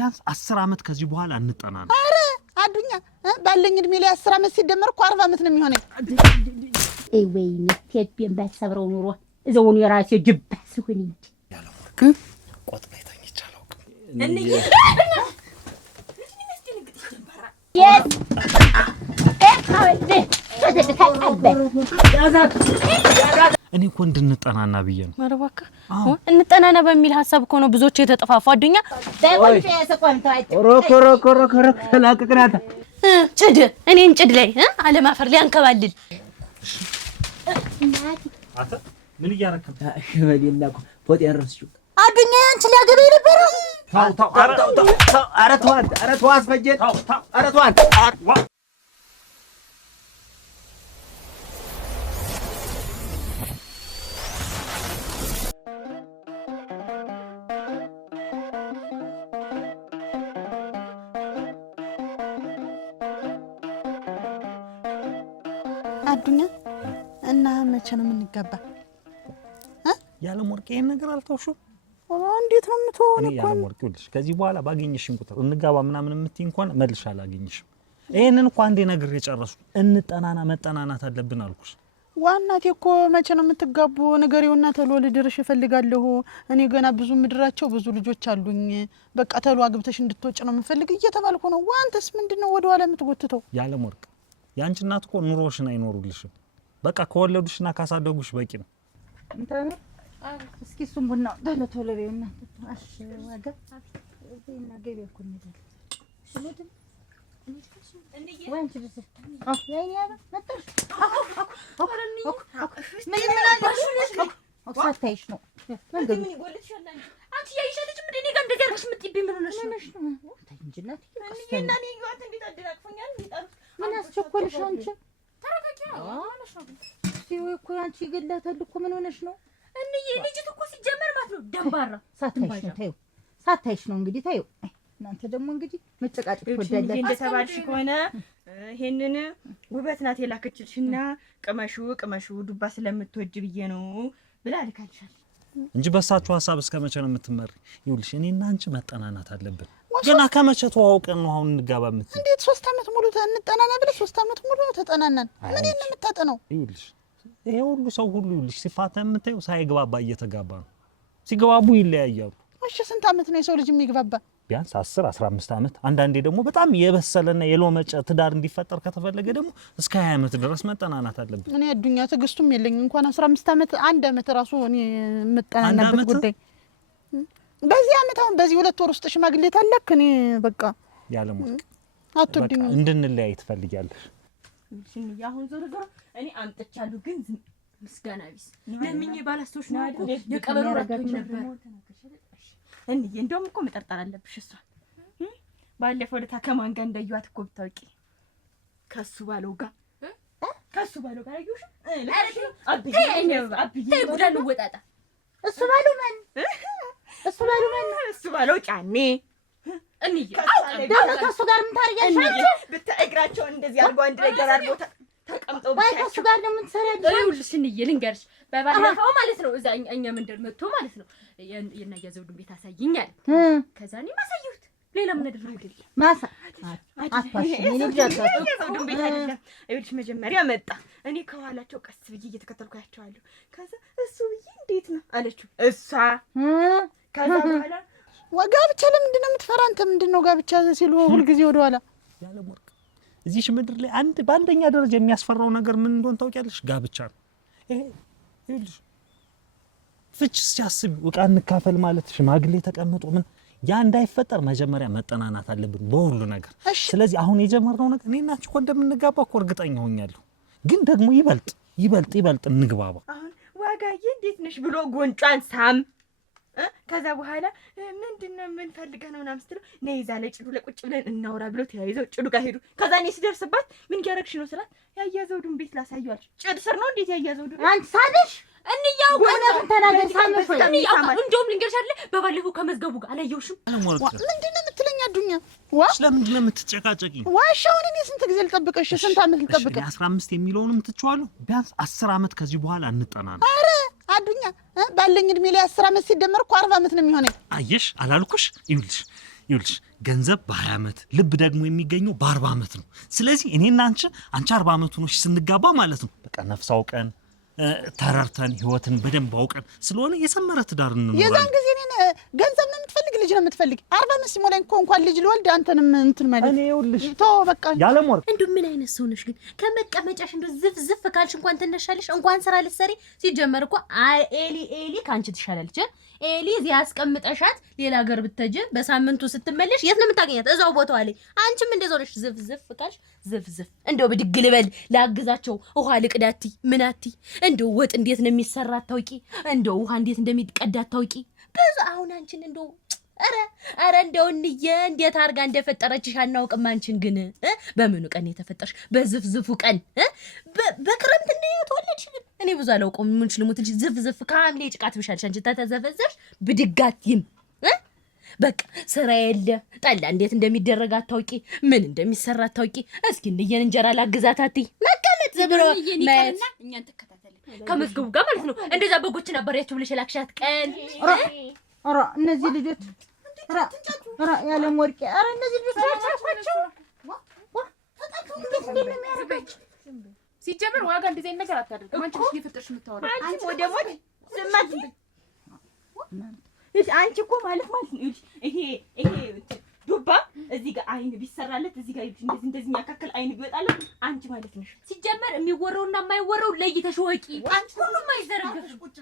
ቢያንስ 10 አመት ከዚህ በኋላ እንጠናና አረ አዱኛ ባለኝ እድሜ ላይ 10 አመት ሲደመር እኮ 40 አመት ነው የሚሆነኝ ወይኔ ቴፒን ባሰብረው ኑሮ እዘውን የራሴ ጅባስ ሆነ እንጂ ያለው ቆጥ ላይ ተኝቻለሁ እኔ እኮ እንድንጠናና ብዬ ነው። ኧረ እባክህ እንጠናና በሚል ሐሳብ እኮ ነው ብዙዎች የተጠፋፉ አዱኛ። ኮሮ ተላቀቅናታ ጭድ እኔን ጭድ ላይ አለማፈር ሊያንከባልል አታ ምን እያረከም ሽበዴና ፎጤን ረስቹ አዱኛ አንቺ ሊያገበኝ ነበር ታው ኧረ ተው አስፈጀን ኧረ ተው አዱኛ እና መቼ ነው የምንጋባ ያለ ሞርቄ ይሄን ነገር አልተውሽው እንዴት ነው የምትሆን እኮ ያለ ሞርቄ ልጅ ከዚህ በኋላ ባገኘሽኝ ቁጥር እንጋባ ምናምን የምትይ እንኳን መልሽ አላገኝሽም ይሄንን እንኳን አንዴ ነገር የጨረሱ እንጠናና መጠናናት አለብን አልኩሽ ዋናቴ እኮ መቼ ነው የምትጋቡ ነገሬውና ተሎ ልድርሽ እፈልጋለሁ እኔ ገና ብዙ ምድራቸው ብዙ ልጆች አሉኝ በቃ ተሎ አግብተሽ እንድትወጪ ነው የምፈልግ እየተባልኩ ነው ዋንተስ ምንድነው ወደ ኋላ የምትጎትተው ያለ ሞርቄ ያንቺ እናት እኮ ኑሮሽን አይኖሩልሽም በቃ ከወለዱሽና ካሳደጉሽ በቂ ነው እንተምር እስኪ እሱም ቡና ቶሎ በይውና አሽ ዋጋ እዚህና ገበያ እኮ እንሄዳለን ስለዚህ ወንጭ ብስ ያኔ ያባ መጣሽ ምን ሳታይሽ ነው ምን ይጎልልሻል አንቺ ያይሻለች ምን እኔ ጋር እንደዚህ አርግሽ ምጥይብኝ ምን ሆነሽ ነው እንጂናት እና እኔ ይዋት እንዴት አደናቅፎኛል እንዴት ምን አስቸኮልሽ አንቺ ተረጋጊ ሆነሽ ነው ሲው እኮ አንቺ ይገላታል እኮ ምን ሆነሽ ነው እንዬ ልጅት እኮ ሲጀመር ማለት ነው ደንባራ ሳታይሽ ነው እንግዲህ ታዩ እናንተ ደግሞ እንግዲህ መጨቃጨቅ ወዳለ እንደተባልሽ ከሆነ ይሄንን ውበት ናት የላከችልሽና ቅመሹ ዱባ ስለምትወጅ ብዬ ነው ብላ ልካልሻል እንጂ በሳችሁ ሐሳብ እስከመቼ ነው የምትመሪ ይውልሽ እኔና አንቺ መጠናናት አለብን ገና ከመቼ ተዋውቀን ነው አሁን እንጋባ የምትይ እንዴት 3 አመት ሙሉ እንጠናና ብለ 3 አመት ሙሉ ተጠናናን ምን ነው የምታጠነው ይውልሽ ይሄ ሁሉ ሰው ሁሉ ይውልሽ ሲፋታ የምታየው ሳይግባባ እየተጋባ ነው ሲግባቡ ይለያያሉ እሺ ስንት አመት ነው የሰው ልጅ የሚግባባ ቢያንስ 10 15 አመት አንዳንዴ ደግሞ በጣም የበሰለና የሎመጨ ትዳር እንዲፈጠር ከተፈለገ ደግሞ እስከ 20 አመት ድረስ መጠናናት አለብን እኔ አዱኛ ትግስቱም የለኝ እንኳን 15 አመት አንድ አመት ራሱ እኔ መጠናናበት ጉዳይ በዚህ አመት አሁን በዚህ 2 ወር ውስጥ ሽማግሌ ታላክ እኔ በቃ ያለ ሞት አትወድኝ እንድንለያይ ትፈልጊያለሽ እሺ አሁን ዞር እኔ አምጥቻለሁ ግን ምስጋና ቢስ ለምኜ ባላስቶሽ ነው አይደል የቀበሩ ረጋች ነበር እንዴ እንደውም እኮ መጠርጠር አለብሽ እሷ ባለፈው ለታ ከማን ጋር እንዳዩት እኮ ብታውቂ ከሱ ባለው ጋር አዩሽ አብይ ጉዳን ወጣጣ እሱ ባለው ጫኔ እንዬ ደግሞ ከሱ ጋር ምን ታርያለሽ አንቺ ብታእግራቸው እንደዚህ አድርጎ አንድ ላይ ደራርቦ ተቀምጠው ባይ ከሱ ጋር ነው ምን ትሰሪያለሽ ይኸውልሽ እንዬ ልንገርሽ በባለፈው ማለት ነው እዛ እኛ መንደር መጥቶ ማለት ነው የናያዘውዱን ቤት አሳይኛል ከዛ እኔ ማሳየሁት ሌላ ምን አደረግልኝ ማሳ አጥፋሽ ምን ይጃታው የዘውዱን ቤት አይደለም ይኸውልሽ መጀመሪያ መጣ እኔ ከኋላቸው ቀስ ብዬ እየተከተልኳቸው ከዛ እሱ ብዬ እንዴት ነው አለችው እሷ ከዛ በኋላ ወጋብቻ ለምንድን ነው የምትፈራ አንተ ምንድነው ጋብቻ ሲሉ ሁሉ ጊዜ ወደ ኋላ ያለ ሞርቅ እዚህ ምድር ላይ አንድ በአንደኛ ደረጃ የሚያስፈራው ነገር ምን እንደሆነ ታውቂያለሽ ጋብቻ ነው ይሄ ይኸውልሽ ፍች ሲያስብ ወቃ እንካፈል ማለት ሽማግሌ ተቀምጦ ምን ያ እንዳይፈጠር መጀመሪያ መጠናናት አለብን በሁሉ ነገር ስለዚህ አሁን የጀመርነው ነገር እኔና አንቺ እኮ እንደምንጋባ እኮ እርግጠኛ ሆኛለሁ ግን ደግሞ ይበልጥ እንግባባ አሁን ዋጋዬ እንዴት ነሽ ብሎ ጎንጫን ሳም ከዛ በኋላ ምንድነው ምን ፈልገህ ነው ምናምን ስትለው ነይ እዛ ላይ ጭዱ ለቁጭ ብለን እናውራ ብሎ ተያይዘው ጭዱ ጋር ሄዱ ከዛ እኔ ሲደርስባት ምን ያረግሽ ነው ስላት ያያዘውዱን ቤት ላሳየዋለች ጭድ ስር ነው እንዴት ያያዘውዱ አንቺ ሳለሽ እንያው ቆነቱን ተናገር ሳመሽ እንደውም ልንገርሽ አይደል በባለፈው ከመዝገቡ ጋር አላየውሽም ምንድነው የምትለኝ አዱኛ ስለምንድን ነው የምትጨቃጨቂ ዋሻውን እኔ ስንት ጊዜ ልጠብቅሽ ስንት አመት ልጠብቅሽ 15 የሚለውንም ትችዋለሁ ቢያንስ 10 አመት ከዚህ በኋላ እንጠናና አረ አዱኛ ባለኝ እድሜ ላይ 10 አመት ሲደመር እኮ 40 አመት ነው የሚሆነኝ አየሽ አላልኩሽ ይውልሽ ይኸውልሽ ገንዘብ በ20 ዓመት ልብ ደግሞ የሚገኘው በ40 ዓመት ነው። ስለዚህ እኔና አንቺ 40 ዓመት ሆኖሽ ስንጋባ ማለት ነው በቃ ነፍስ አውቀን ተራርተን ህይወትን በደንብ አውቀን ስለሆነ የሰመረ ትዳር እንኖራለን። የዛን ጊዜ እኔን ገንዘብ ነው የምትፈልግ ልጅ ነው የምትፈልግ 40 ዓመት ሲሞላኝ እኮ እንኳን ልጅ ልወልድ አንተንም እንትን ማለት እኔ ይኸውልሽ ተው በቃ ያለም ወርቅ እንደው ምን አይነት ሰው ነሽ ግን ከመቀመጫሽ እንደው ዝፍ ካልሽ እንኳን ትነሻለሽ እንኳን ስራ ልትሰሪ ሲጀመር እኮ ኤሊ ካንቺ ትሻላለች ኤሊ እዚህ አስቀምጠሻት ሌላ ሀገር ብትሄጂ በሳምንቱ ስትመለሽ የት ነው የምታገኛት እዛው ቦታው ላይ አንቺም እንደዛው ነሽ ዝፍ ካልሽ ዝፍ እንደው ብድግ ልበል ላግዛቸው ውሃ ልቅዳቲ ምናቲ እንደው ወጥ እንዴት ነው የሚሰራ ታውቂ እንደው ውሃ እንዴት እንደሚቀዳ ታውቂ ብዙ አሁን አንቺን እንደው አረ እንደው እንየ እንዴት አርጋ እንደፈጠረችሽ አናውቅም አንቺን ግን በምኑ ቀን የተፈጠርሽ በዝፍዝፉ ቀን በክረምት እንደ ተወለድሽ እኔ ብዙ አላውቅም ምን ልሙት እንጂ ዝፍዝፍ ካምሌ ጭቃት ብሻልሽ አንቺ ተተዘፈዘፍሽ ብድጋትም በቃ ስራ የለ ጠላ እንዴት እንደሚደረግ አታውቂ ምን እንደሚሰራ አታውቂ እስኪ እንየን እንጀራ ላግዛታቲ መቀመጥ ዘብሮ ማለት እኛን ተከታተለ ከመዝገቡ ጋር ማለት ነው እንደዛ በጎች ነበር ያቸው ብለሽ ላክሻት ቀን ኧረ እነዚህ ልጆች ኧረ ያለም ወርቄ ኧረ እነዚህ ልጆች ታቻቸው ሲጀምር ዋጋ እንደዚህ ነገር አታደርግ ማንቺ እየፈጠርሽ የምታወራው አንቺ ወደ ሞት ዝማት አንቺ እኮ ማለት ነው ይሄ ዱባ እዚህ ጋር አይን ቢሰራለት እዚህ ጋር እንደዚህ የሚያካክል አይን ቢወጣለት አንቺ ማለት ነሽ ሲጀመር የሚወራውና የማይወራው ለይተሽ ወቂ አንቺ ሁሉም አይዘረግፍሽ ቁጭ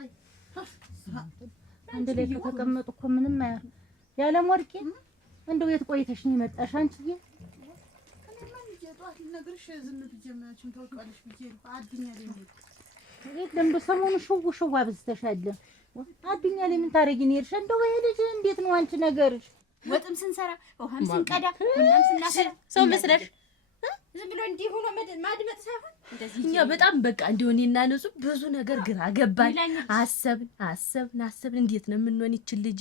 አንድ ላይ ከተቀመጡ እኮ ምንም ያለም ወርቄ እንደው የት ቆይተሽ ነው የመጣሽ አንቺዬ እኔማ የጧት ልነግርሽ ዝም ብጀማችን ታውቃለሽ ብዬ አድኛ ላይ ነው ለምን በሰሞኑ ሽው አብዝተሻል አድኛ ላይ ምን ታረጊ ነው ይርሽ እንደው ይሄ ልጅ እንዴት ነው አንቺ ነገርሽ ወጥም ስንሰራ ውሃም ስንቀዳ ቡናም ስናፈላ ሰው መስለሽ ዝም ብሎ እንዲህ ሆኖ ማድመጥ ሳይሆን እንደዚህ እኛ በጣም በቃ እንደሆነ እና ነሱ ብዙ ነገር ግራ ገባን አሰብን እንዴት ነው የምንሆን ይችል ልጅ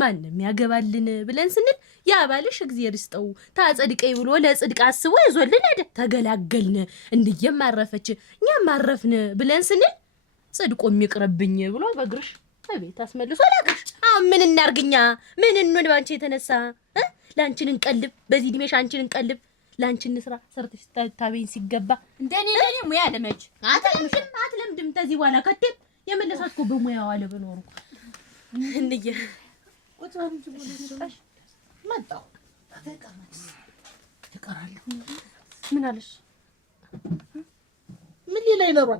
ማንንም ያገባልን ብለን ስንል ያ ባልሽ እግዚአብሔር ይስጠው ታጸድቀይ ብሎ ለጽድቅ አስቦ ይዞልን አይደል ተገላገልን እንድየም ማረፈች እኛም ማረፍን ብለን ስንል ጽድቆ የሚቅርብኝ ብሎ በግርሽ አቤት አስመልሶ ላክሽ አሁን ምን እናርግኛ ምን እንሆን ባንቺ የተነሳ ላንቺን እንቀልብ በዚህ ዲሜሽ አንቺን እንቀልብ ላንቺን ስራ ሰርተሽ ታበይን ሲገባ እንደኔ ሙያ ለመች አትለምድም ተዚህ በኋላ ከተም የመለሳትኩ በሙያው አለ በኖሩ እንየ ቁጥሩ ዝቦለሽ መጣው ተቀመጥ ተቀራለሁ ምን አለሽ ምን ሊላይ ነው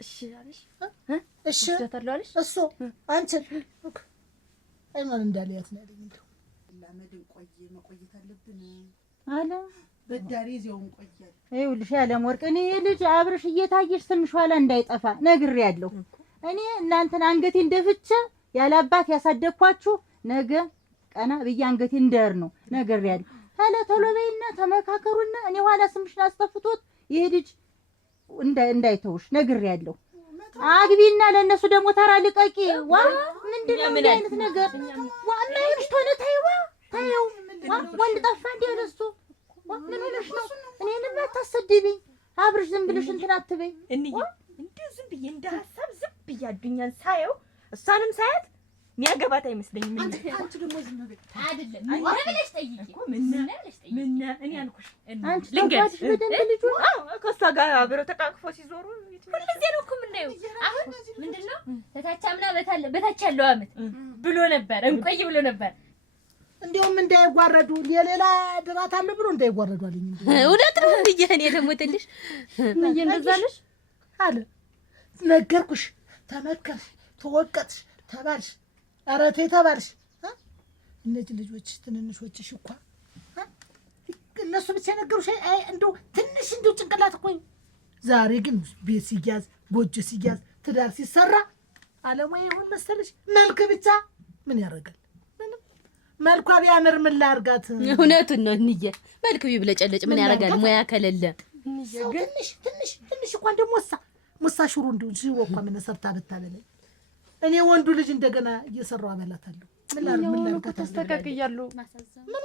እሺ አለሽ እሺ ተተላለሽ እሱ አንቺ አይማን እንዳለያት ነው ያለኝ እንደው ለማድን መቆየት አለብን አለ በዳሪ ዚያውን ቆያል ይኸውልሽ ያለም ወርቅ እኔ ልጅ አብርሽ እየታየሽ ትንሽ ኋላ እንዳይጠፋ ነግሬያለሁ እኔ እናንተን አንገቴ እንደፍቼ ያላባት ያሳደኳችሁ ነገ ቀና ብዬ አንገቴ እንደር ነው ነግሬያለሁ ቶሎ በይና ተመካከሩና እኔ ኋላ ስምሽን አስጠፍቶት ይሄ ልጅ እንዳይተውሽ ነግሬያለሁ አግቢና ለነሱ ደግሞ ተራ ልቀቂ ዋ ምንድነው ምን አይነት ነገር ዋ ማይልሽ ቶሎ ታይዋ ታየው ወንድ ጠፋ እንዴ ለሱ ምን ሆነሽ ነው እኔንም አታሰድቢኝ አብርሽ ዝም ብለሽ እንትን አትበይ እንዴ ዝም ብዬ እንደ ሐሳብ ዝም ብዬ አዱኛን ሳየው እሷንም ሳያት ሚያገባት አይመስለኝም አንቺ ደግሞ ዝም በይ አይደለም ምን ብለሽ ጠይቂ ምን እኔ አልኩሽ አንቺ ልንገርሽ በደንብ ልጁ ከሷ ጋር አብረው ተቃቅፎ ሲዞሩ ሁልጊዜ ነው እኮ የምናየው አሁን ምንድነው ተታቻምና በታች ያለው አመት ብሎ ነበር እንቆይ ብሎ ነበር እንደውም እንዳይጓረዱ የሌላ ድራት አለ ብሎ እንዳይጓረዱ አለኝ እውነት ነው እንዴ እኔ ደግሞ ትልሽ ምን እንደዛለሽ አለ ነገርኩሽ ተመከርሽ ተወቀጥሽ ተባልሽ አረቴ ተባልሽ እነዚህ ልጆች ትንንሾችሽ እኮ እነሱ ብቻ ነገሩሽ አይ እንደው ትንሽ እንደው ጭንቅላት እኮ ዛሬ ግን ቤት ሲያዝ ጎጆ ሲያዝ ትዳር ሲሰራ አለሙያ ይሁን መሰለሽ መልክ ብቻ ምን ያደርጋል መልኳ ቢያምር ምን ላርጋት እውነቱን ነው እንዬ መልክ ቢብለጨለጭ ምን ያደርጋል ሙያ ከሌለ ትንሽ እንኳን ደግሞ ሙሳ ሽሩ እንደው ሽሮ እንኳን ምን ሰርታ ብታለለ እኔ ወንዱ ልጅ እንደገና እየሰራው አበላታለሁ ተስተካክያለሁ። ምን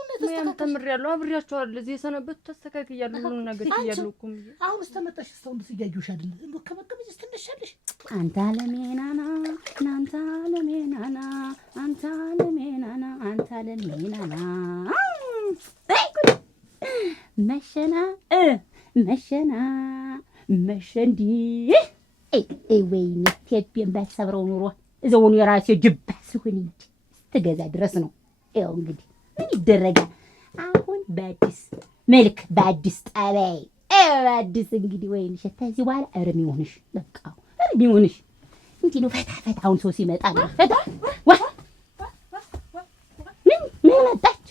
ተምሬያለሁ። አብሬያቸዋለሁ። እዚህ የሰነበት ተስተካክያለሁ። ሁሉ ነገር እያለሁ እኮ አሁን እስተመጣሽ እስካሁን እያየሁሽ አይደል? እንደው ከመቀመጭ ትነሻለሽ። አንተ አለሜናና አንተ አለሜናና አንተ አለሜናና አንተ አለሜናና መሸና መሸና መሸንዲ ወይኔ ቴፒን ባትሰብረው ኑሮ እዛውን የራሴ ጅባ ሲሆን እንጂ ስትገዛ ድረስ ነው። ይኸው እንግዲህ ምን ይደረጋል። አሁን በአዲስ መልክ በአዲስ ጠባይ በአዲስ እንግዲህ ወይን ሸታ እዚህ በኋላ እርም ይሆንሽ በቃ እርም ይሆንሽ። እንዲህ ነው ፈታ ፈታ። አሁን ሰው ሲመጣ ነው ፈታ ዋ ምን መጣች?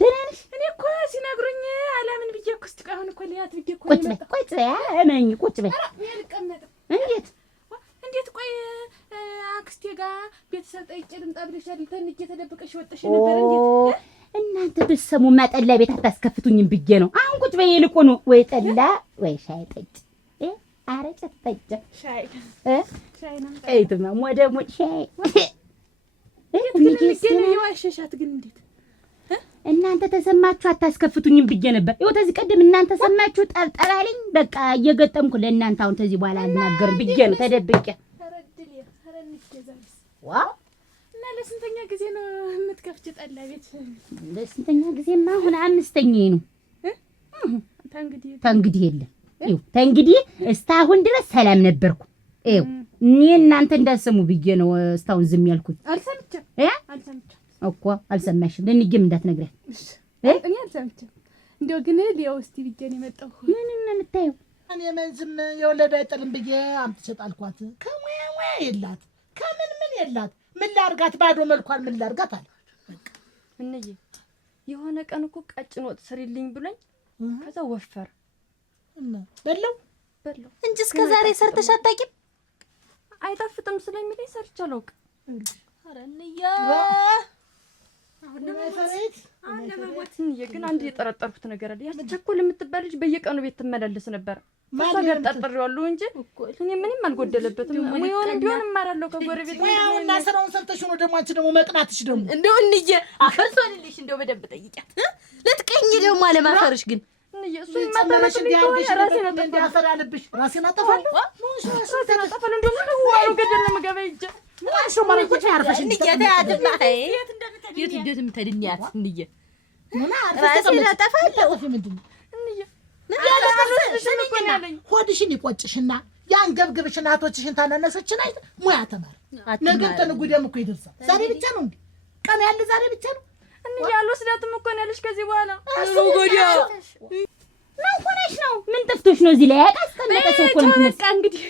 ደናንሽ እኔ እኮ ሲነግሩኝ አላምን ብዬ እኮ እስካሁን እኮ ሊያት ብዬ እኮ ቁጭ በይ እመኝ ቁጭ በይ። እንዴት ቆይ አክስቴ ጋር ቤተሰብ ጠይቄ ልምጣ ብለሻል። ተንጄ ተደብቀሽ ወጥሽ ነበር። እንዴት እናንተ ብትሰሙማ ጠላ ቤት አታስከፍቱኝም ብዬ ነው። አሁን ቁጭ በይ። ይልቁኑ ወይ ጠላ ወይ ሻይ ጠጭ አረቄ ጠጭ ሻይ ነው አይተማ ወደሞ ሻይ ግን የዋሸሻት ግን እንዴት እናንተ ተሰማችሁ አታስከፍቱኝም ብዬ ነበር። ይኸው ተዚህ ቀደም እናንተ ሰማችሁ ጠብጠባልኝ በቃ እየገጠምኩ ለእናንተ አሁን ተዚህ በኋላ አልናገርም ብዬ ነው ተደብቄ። ዋው እና ለስንተኛ ጊዜ ነው የምትከፍች ጠላ ቤት? ለስንተኛ ጊዜማ አሁን አምስተኛዬ ነው። ተንግዲህ የለም። ይኸው ተንግዲህ እስካሁን ድረስ ሰላም ነበርኩ። ይኸው እኔ እናንተ እንዳሰሙ ብዬ ነው እስካሁን ዝም ያልኩት። አልሰምቼም እኮ አልሰማሽም። ለንጌም እንዳትነግሪያት እኔ አልሰምቼም። እንደው ግን ሊያው እስቲ ብዬ ነው የመጣሁ። ምን ነው የምታየው? እኔ መንዝም የወለደ አይጥልም ብዬ አምጥቼ ጣልኳት። ከሙያ የላት ከምን የላት ምን ላርጋት? ባዶ መልኳን ምን ላርጋት አለ። በቃ እንዬ የሆነ ቀን እኮ ቀጭን ወጥ ስሪልኝ ብሎኝ ከዛ ወፈር እና በለው እንጂ እስከ ዛሬ ሰርተሽ አታውቂም? አይጣፍጥም ስለሚለኝ ሰርቼ አላውቅም። ኧረ እንዬ አሁን ለማይፈረድ ግን አንድ የጠረጠርኩት ነገር አለ። ያስቸኮል የምትባል ልጅ በየቀኑ ቤት ትመላለስ ነበር። እሷ ጋር ጠርጥሬዋለሁ እንጂ እኔ ምንም አልጎደለበትም። ሙያውንም ቢሆን እማራለሁ ከጎረቤት። ሙያውና ስራውን ሰርተሽ ነው ደግሞ አንቺ ደግሞ መቅናትሽ ደግሞ እንደው እንዬ አፈርሶልሽ እንደው በደንብ ጠይቂያት። ለትቀኝ ደግሞ አለማፈርሽ ግን እንዬ እሱ ማባረሽ ቢያርግሽ ራሴን አጠፋለብሽ ራሴን አጠፋለሁ እንደው ምን ነው ገደል ነው መገባ ይጀ ማንሾ ማለት ነው ያርፈሽ እንዬ ታያትማ የት እንደትም ተድኛት እንዬ ራሴን አጠፋለሁ ምንድነው እንዬ ሆድሽን ይቆጭሽና ያን ገብገብሽ እናቶችሽን ታናናሾችን አይተ ሙያ ተማር። ነገ ተነጉደም እኮ ይደርሳል። ዛሬ ብቻ ነው እንዴ ቀን ያለ ዛሬ ብቻ ነው እንዴ ያልወስዳትም እኮ ነው ያለሽ ከዚህ በኋላ እሱ ጎዲያ ምን ሆነሽ ነው? ምን ጠፍቶሽ ነው? እዚህ ላይ ያቃስቀመጠ ሰው እኮ ነው። በቃ እንግዲህ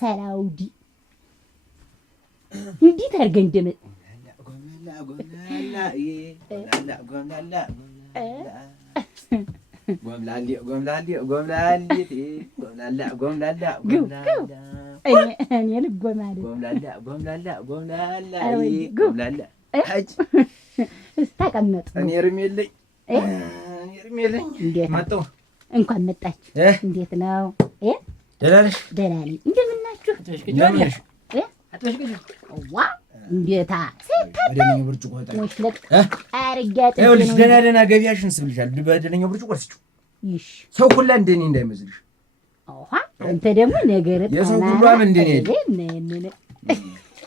ሰላውዲ እንዴት አድርገን እንደመ ተቀመጡ። እንኳን መጣችሁ። እንዴት ነው? ደህና ነሽ? ደህና ነኝ። እንደምን ናችሁ? እንዴታ በደነኛው ብርጭቆ ይኸውልሽ፣ ደህና ገቢያሽን ስብልሻለሁ። በደነኛው ብርጭቆ ወስጪው። ሰው ሁላ እንደኔ እንዳይመስልሽ። አንተ ደግሞ ነገር የሰው ሁሉም እንደኔ አይደል።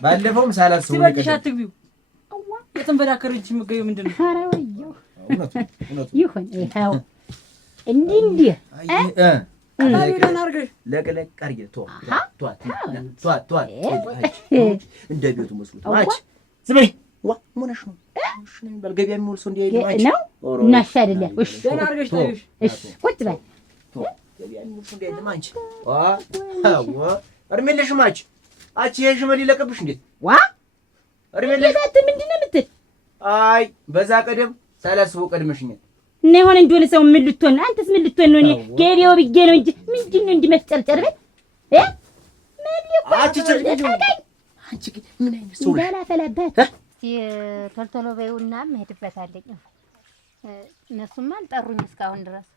ባለፈውም ሳላስበው ነው ሲባልሽ አትግቢው። የተንበዳከረች የምትገቢው ምንድን ነው? ኧረ ወየው ይሁን። ይኸው እንዲህ ለቅለቅ አድርጌ እንደ ቤቱ መስሎት ዝም በይ። ዋ ሆነሽ ነው ገበያ የሚውል ሰው እንዲህ ነው እናሽ አይደለም። እሺ ቁጭ በል። ገበያ የሚውል ሰው እንዲህ አንቺ እድሜ የለሽም አንቺ ይሄ ሽመል ይለቅብሽ እንዴት ዋ እድሜ የለሽም ምንድን ነው የምትል? አይ በዛ ቀደም ሳላስበው ቀድመሽኛል። እና የሆነ እንደሆነ ሰው ምን ልትሆን? አንተስ ምን ልትሆን ነው? እኔ ገበያው ብዬ ነው እንጂ ምንድን ነው እንዲህ መፍጨርጨር ቤት ምን ሊቆይ አንቺ ምን አይነት ሰው እንዳላፈላባት ቶሎ ቶሎ በይውና መሄድበታለኝ። እነሱማ አልጠሩኝ እስካሁን ድረስ።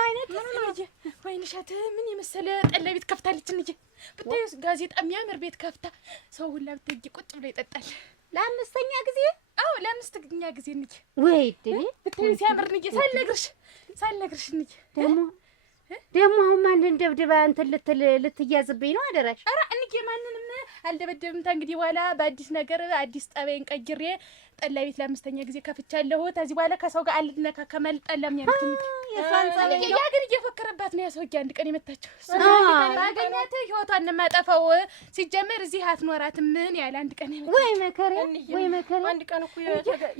አይነት ወይን እሸት ምን የመሰለ ጠላ ቤት ከፍታለች እንጂ ብታይ ጋዜጣ የሚያምር ቤት ከፍታ ሰው ሁላ ብታይ ቁጭ ብሎ ይጠጣል። ለአምስተኛ ጊዜ? አዎ ለአምስተኛ ጊዜ እንጂ ወይ ድል ብታይ ሲያምር እንጂ ሳልነግርሽ እንጂ ደግሞ አሁን ማንን ደብድባ እንትን ልትያዝብኝ ነው? አደራሽ። ኧረ እንጂ ማንንም አልደበደብም። እንግዲህ በኋላ በአዲስ ነገር አዲስ ጠባይን ቀይሬ ጠላ ቤት ለአምስተኛ ጊዜ ከፍቻለሁ። ከዚህ በኋላ ከሰው ጋር አልነካከም አልጣላም ያለች እንጂ የሷን ጸባይ ያ ግን እየፎከረባት ነው። ያሰውዬ አንድ ቀን የመታቸው ባገኛት ህይወቷን የማጠፋው ሲጀመር እዚህ አትኖራትም። ምን ያለ አንድ ቀን ወይ መከረ ወይ መከረ። አንድ ቀን እኮ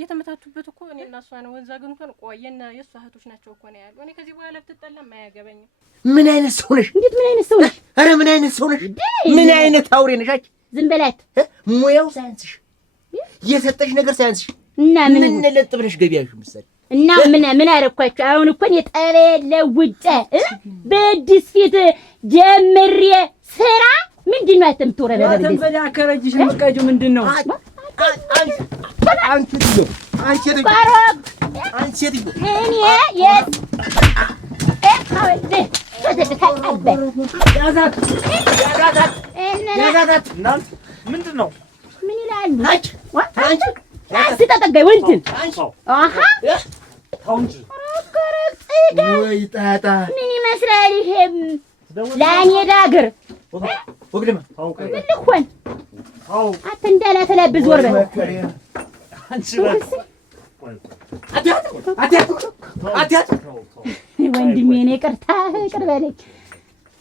የተመታቱበት እኮ እኔ እና እሷ ነው። ወንዛ ግንቶን ቆየና የእሷ እህቶች ናቸው እኮ ነው ያሉ። እኔ ከዚህ በኋላ ብትጠላም አያገባኝም። ምን አይነት ሰው ነሽ? እንዴት ምን አይነት ሰው ነሽ? ኧረ ምን አይነት ሰው ነሽ? ምን አይነት አውሬ ነሽ? አች ዝም በላት። ሙያው ሳያንስሽ የሰጠሽ ነገር ሳያንስሽ እና ምን ለጥ ብለሽ ገቢያሽ ምሳሌ እና ምን አረኳችሁ? አሁን እኮ የጠረ ለውጬ በአዲስ ፊት ጀምሬ ስራ ምንድን ነው አትምትወረበ ተንበላ አከረጅሽ ምቀጁ ምንድን ነው? አንቺ ምንድን ነው? ምን ይላሉ? አስተጠጋይ ወንድን አሃ ወይ ጣጣ ምን ይመስላል? ይሄም ለእኔ ዳግር ወግደማ ልኮን አት እንዳላተላብዝ ወር በል አትያት ወንድሜ እኔ ይቅርታ ይቅር በለኝ።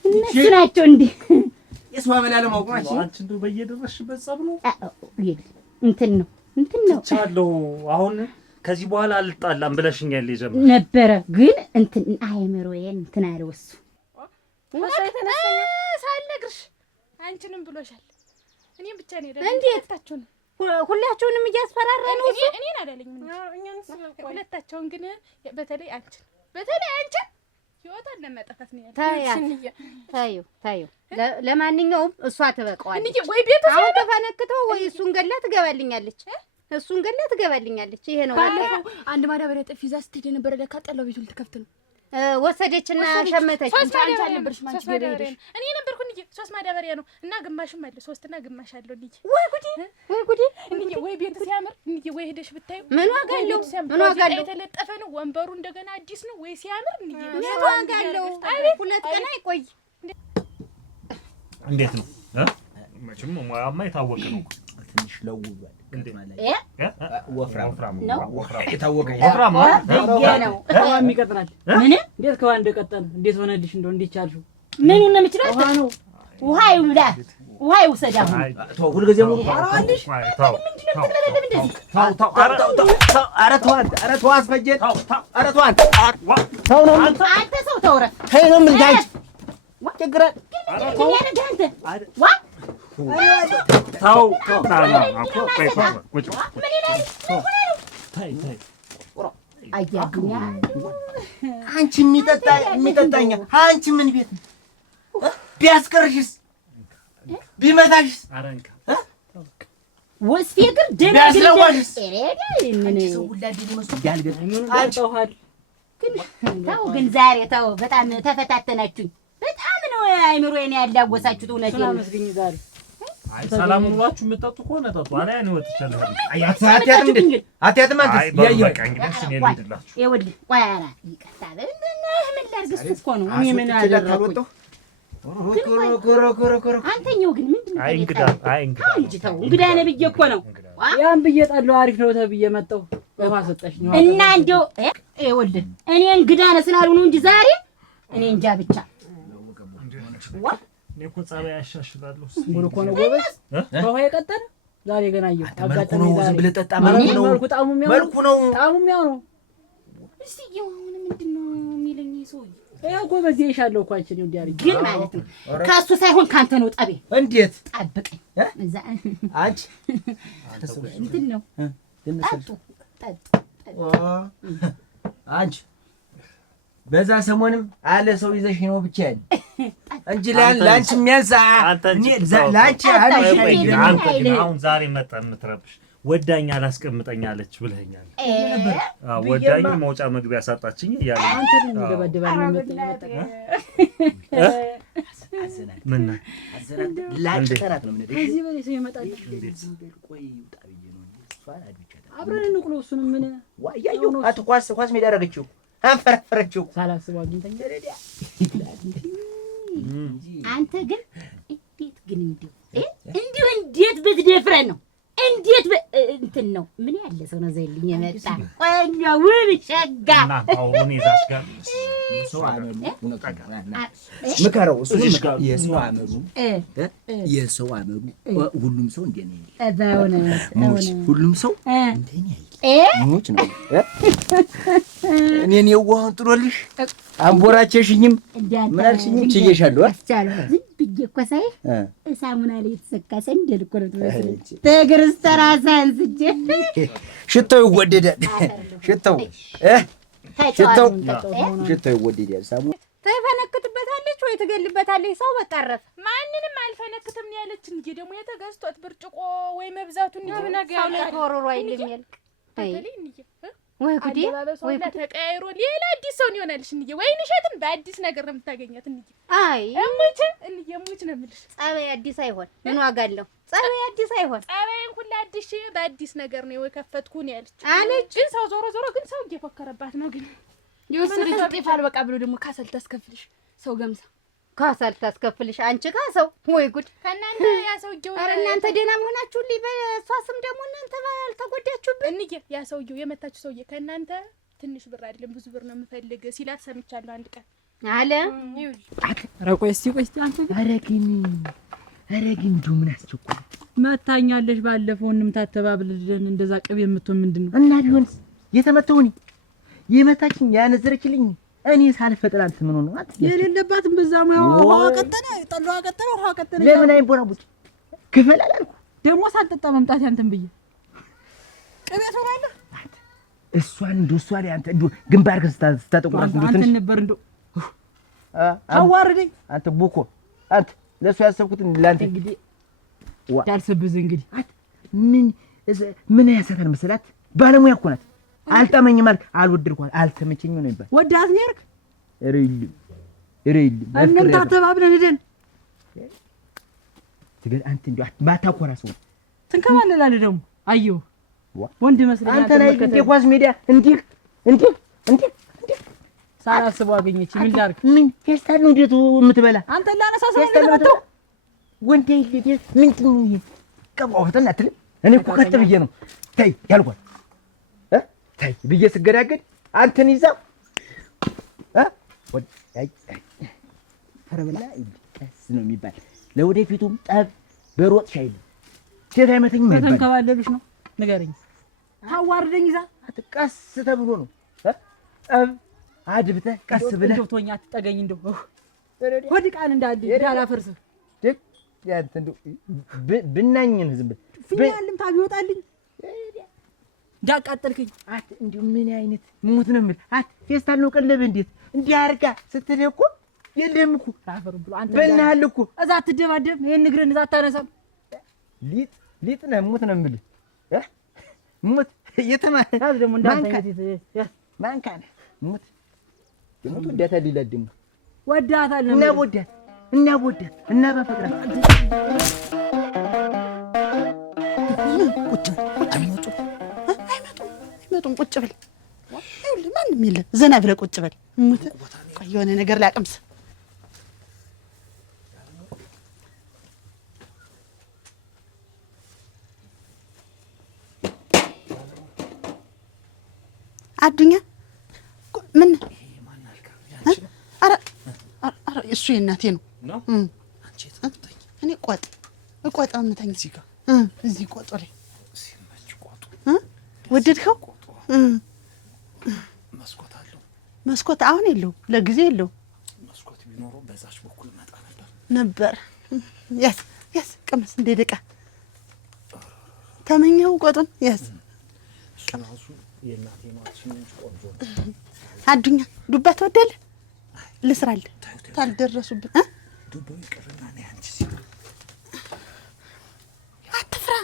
እነሱ ናቸው እንዲህ የሰው አመላለ ማውቅ ናቸው። አንቺ እንደው በየደረስሽበት ጸብ ነው እንትን ነው ቻለው። አሁን ከዚህ በኋላ አልጣላም ብለሽኛል ይጀምር ነበረ ግን እንትን አይምሮዬን እንትን አለው እሱ ሳልነግርሽ አንቺንም ብሎሻል። እኔም ብቻ ነው አይደል? እንዴት ሁላችሁንም እያስፈራራ ነው እሱ? እኔን አይደለኝ ሁለታቸውን ግን በተለይ አንቺን ህይወቷን ለማጠፋት ነው ያለው። ታዩ ለማንኛውም እሷ ትበቀዋለች። ወይ ቤት አሁን ተፈነክተው ወይ እሱን ገላ ትገባልኛለች። ይሄ ነው ባለፈው አንድ ማዳበሪያ ጥፊ ይዛ ስትሄድ የነበረ ለካ ጠላው ቤቱን ልትከፍት ነው ወሰደችና ሸመተች። ሶስት ማዳበሪያ ነበርሽ ማንቺ ገበሬ እኔ ነበርኩ እንጂ ሶስት ማዳበሪያ ነው እና ግማሽም አለ ሶስትና ግማሽ አለው ልጅ ወይ ጉዲ እንዴ ወይ ቤት ሲያምር እንዴ ወይ ሄደሽ ብታዩ ምን ዋጋ አለው የተለጠፈ ነው ወንበሩ እንደገና አዲስ ነው ወይ ሲያምር እንዴ ምን ዋጋ አለው? ሁለት ቀን አይቆይ። እንዴት ነው መቼም ሙያማ የታወቀ ነው። ትንሽ ለውሏል ወፍራም የታወቀ ወፍራም ነው የሚቀጥናል። ምን እንዴት ከዋ እንደቀጠለ እንዴት ሆነልሽ? እንደው እንዴት ቻልሽው? ምኑን ነው የምችለው? ውሃ ነው ውሃ ይውላ ውሃ ይውሰድ። አሁን ተው ሁልጊዜ ሙሉ አራልሽ ኧረ ተው አስፈጀን። ኧረ ተው ነው አንተ ሰው ተውረ ተይ ነው ምን ጋር ችግር ምን ያደርግ አንተ ዋ ታው አያዱኛ አንቺ የሚጠጣኛ አንቺ ምን ቤት ነው? ቢያስቀርሽስ ቢመታሽስ ወስፌ ግን ቢያስለዋሽስ ምን ሰው ሁላ እንዴት መስሎ ያልገኝ አንቺ ግን ዛሬ ተው በጣም ተፈታተናችሁኝ። በጣም ነው አይምሮዬን ያላወሳችሁት። እውነቴን ነው። መስግኝ ዛሬ አይ ሰላም ኑሯችሁ የምትጠጡ ከሆነ ጠጡ። አላይ ነው ወጥቻለሁ። አትያትም አንተ ያየበቃ እንግዲህ እኔ ልድላችሁ ይኸውልህ ቆይ ኧረ ይቅርታ ምን ላድርግ? እሱ እኮ ነው እኔ ምን አደረኩኝ? አንተኛው ግን ምንድን ነው? አይ እንግዳ ተው እንግዳ ነህ ብዬሽ እኮ ነው። ያን ብዬሽ ጠላሁ አሪፍ ነው ተብዬ መጣሁ። በማሰጠሽኝ እና እንደው ይኸውልህ እኔ እንግዳ ነህ ስላሉ ነው እንጂ ዛሬ እኔ እንጃ ብቻ እኔ እኮ ጸባይ ያሻሽላለሁ። ሙሉ እኮ ነው ጎበዝ። በውሃ የቀጠለ ዛሬ ገና አየሁ። አጋጣሚ ዛሬ ዝም ብለህ ጠጣ። መልኩ ነው ጣዕሙ የሚያው ነው። እስቲ አሁን ምንድን ነው የሚለኝ ሰውዬ? ያው ጎበዝ ይሻለው እኮ አንቺ ነው ዲያሪ ግን ማለት ነው ከእሱ ሳይሆን ካንተ ነው ጠቤ። እንዴት ጠብቀኝ እዛ አንቺ እንትን ነው ጠጡ አንቺ በዛ ሰሞንም አለ ሰው ይዘሽ ነው ብቻ ያለ እንጂ ላንቺ የሚያንስ ለአንቺ አሁን ዛሬ መጣ የምትረብሽ ወዳኝ አላስቀምጠኛለች ብለኛል። ወዳኝ መውጫ መግቢያ ሳጣችኝ እያለ አንተ ደግሞ ደበደባኝ ነው ምን ላጭተራት ነው ምን እዚህ በላይ ሰው ይመጣል። ቆይ ውጣ ብዬ ነው እሷን አድብቻለሁ። አብረን እንቁሎ እሱንም ምን ዋያዩ ኳስ ሜዳ አደረገችው አንፈረፈረችው ሳላስበው አግኝተኛ አንተ ግን እንዴት ብትደፍረን ነው? እንዴት እንትን ነው? ምን ያለ ሰው ነው ዘይልኝ የመጣ ቆኛ ውብ ሸጋ አሁን ይዛሽ ጋር ምከረው። እሱ የሰው አመሉ ሁሉም ሰው እንደ ነው። ሁሉም ሰው እንደኔ ሙች ነው። እኔን የዋህን ጥሎልሽ አንቦራቸሽኝም ምን አልሽኝም? ችዬሻለሁ ዝም ብዬሽ እኮ ሳይህ ሳሙና ላይ የተሰካ ሰንደል እኮ ነው ትመስለኝ። ተግርስተራ ሳንስጄ ሽታው ይወደዳል። ሽታው ይወደዳል። ሳሙና ትፈነክትበታለች ወይ ትገልበታለች? ሰው በቃረፍ ማንንም አልፈነክትም ያለች እንጂ ደግሞ የተገዝቶት ብርጭቆ ወይ መብዛቱን እንጂ ነገር ሰው ተወሮሮ አይልም ያልክ ወይ ጉዴ ወይ ተቀያይሮ ሌላ አዲስ ሰው ነው ይሆናልሽ እንጂ ወይን እሸትን በአዲስ ነገር ነው የምታገኛት እንጂ አይ እሙች እሙች ነው የምልሽ። ጸባይ አዲስ አይሆን ምን ዋጋ አለው? ጸባይ አዲስ አይሆን ጸባይን ሁሉ አዲስ በአዲስ ነገር ነው የከፈትኩ ነው ያለች። ግን ሰው ዞሮ ግን ሰው እየፎከረባት ነው። ግን ይወስድ ጤፍ አልበቃ ብሎ ደግሞ ካሰል ታስከፍልሽ ሰው ገምሳ ካሰል ታስከፍልሽ አንቺ ካሰው ወይ ጉድ ከእናንተ ያ ሰውዬው ኧረ እናንተ ደህና መሆናችሁልኝ በእሷ ስም ደግሞ እናንተ ባልተጎዳችሁብን እንዬ ያ ሰውዬው የመታችሁ ሰውዬ ከእናንተ ትንሽ ብር አይደለም ብዙ ብር ነው የምፈልግ ሲላት ሰምቻለሁ አንድ ቀን አለ። ኧረ ቆይ እስኪ አንተ ኧረ ግን እንደው ምን አስቸኮለ መታኛለሽ ባለፈው እንምታት ተባብለን እንደዛ ቅቤ የምትሆን ምንድን ነው እና ቢሆንስ የተመተውኝ የመታችኝ ያነዘረችልኝ እኔ ሳልፈጥር አንተ ምን ሆነ ማለት የሌለባትም በዛ ሙያው ጠሏ ቀጠነ ለምን አይቦራቡጭ ክፈል አላልኩ ደግሞ ሳልጠጣ መምጣት ያንተን ብዬ ቅቤ ትሆናለህ። እሷን እንደው እሷ ላይ አንተ እንደው ግንባር ስታጠቁራት እንደው አንተ ነበር እንደው አዋርደኝ አንተ ቡኮ አንተ ለሱ ያሰብኩት ላንተ እንግዲህ ዳልሰብዝ እንግዲህ ምን ያሰራል መሰላት ባለሙያ እኮ ናት። አልጠመኝም ማለት አልወደድኳት አልተመቸኝም ነው ይባል ወዳት ነርክ ሪል እንምታ ተባብለን ሄደን ትገል አንተ እንደው ማታኮራ ሰው ትንከባለላለህ። ደግሞ አየሁ ወንድ መስለኝ አንተ ላይ እንደ ኳስ ሜዳ እንዴ ሳላስበው አገኘች። ምን ላድርግ? ምን ፌስታል ነው እንዴት የምትበላ አንተ ላነሳሰው እንደመጣው ወንዴ ልጅ ምንድን ነው ይሄ ቀባውተና አትልም? እኔ እኮ ከት ብዬ ነው ተይ ያልኳት ተይ ብዬ ስገዳገድ አንተን ይዛው ፈረበላ ቀስ ነው የሚባል ለወደፊቱም ጠብ በሮጥ ሻይል ሴት አይመተኝም አይባል ተንከባለሉሽ ነው ንገረኝ። ታዋርደኝ ይዛ ቀስ ተብሎ ነው ጠብ አድብተህ ቀስ ብለህ እንደው ተወኝ አትጠገኝ እንደው ወድቃን እንዳላፈርስ ያንተ እንደው ብናኝን ዝም ብለህ ፍኛልም ታቢወጣልኝ እንዳቃጠልከኝ እንደው ምን አይነት ሙት ነው የምልህ ፌስታል ነው ቀለበ እንዴት እንዲህ አድርጋ ስትል እኮ የለም እኮ አፈር ብሎ አንተ በእናትህ እኮ እዛ አትደባደብ ይሄን ንግርን እዛ አታነሳም ሊጥ ነው ሙት ነው የምልህ ሙት የተማረ ደግሞ እንዳንተ ማንካን ሙት ደግሞ ወዳታ ሊለድም ወዳታል ነው እና ወዳት እና በፍቅራ አይመጡም። ቁጭ በል ይኸውልህ፣ ማንም የለም። ዘና ብለህ ቁጭ በል። ሙት ቆይ የሆነ ነገር ላቅምስ። አዱኛ ምን ኧረ እሱ የእናቴ ነው። እኔ ቆጥ እምተኛ እዚህ ቆጦ ላይ ወደድከው? መስኮት አሁን የለው፣ ለጊዜ የለው። መስኮት ቢኖረው በዛች በኩል መጣ ነበር። ያስ ቀመስ እንደ ደቃ ተመኘው ቆጡን ያስ ቀመሱ የእናቴ ማትሽ ቆንጆ አዱኛ ዱባ ትወዳለህ? ልስራልህ ታልደረሱብን ዱባው ይቅርና ነው አንቺ አትፍራ።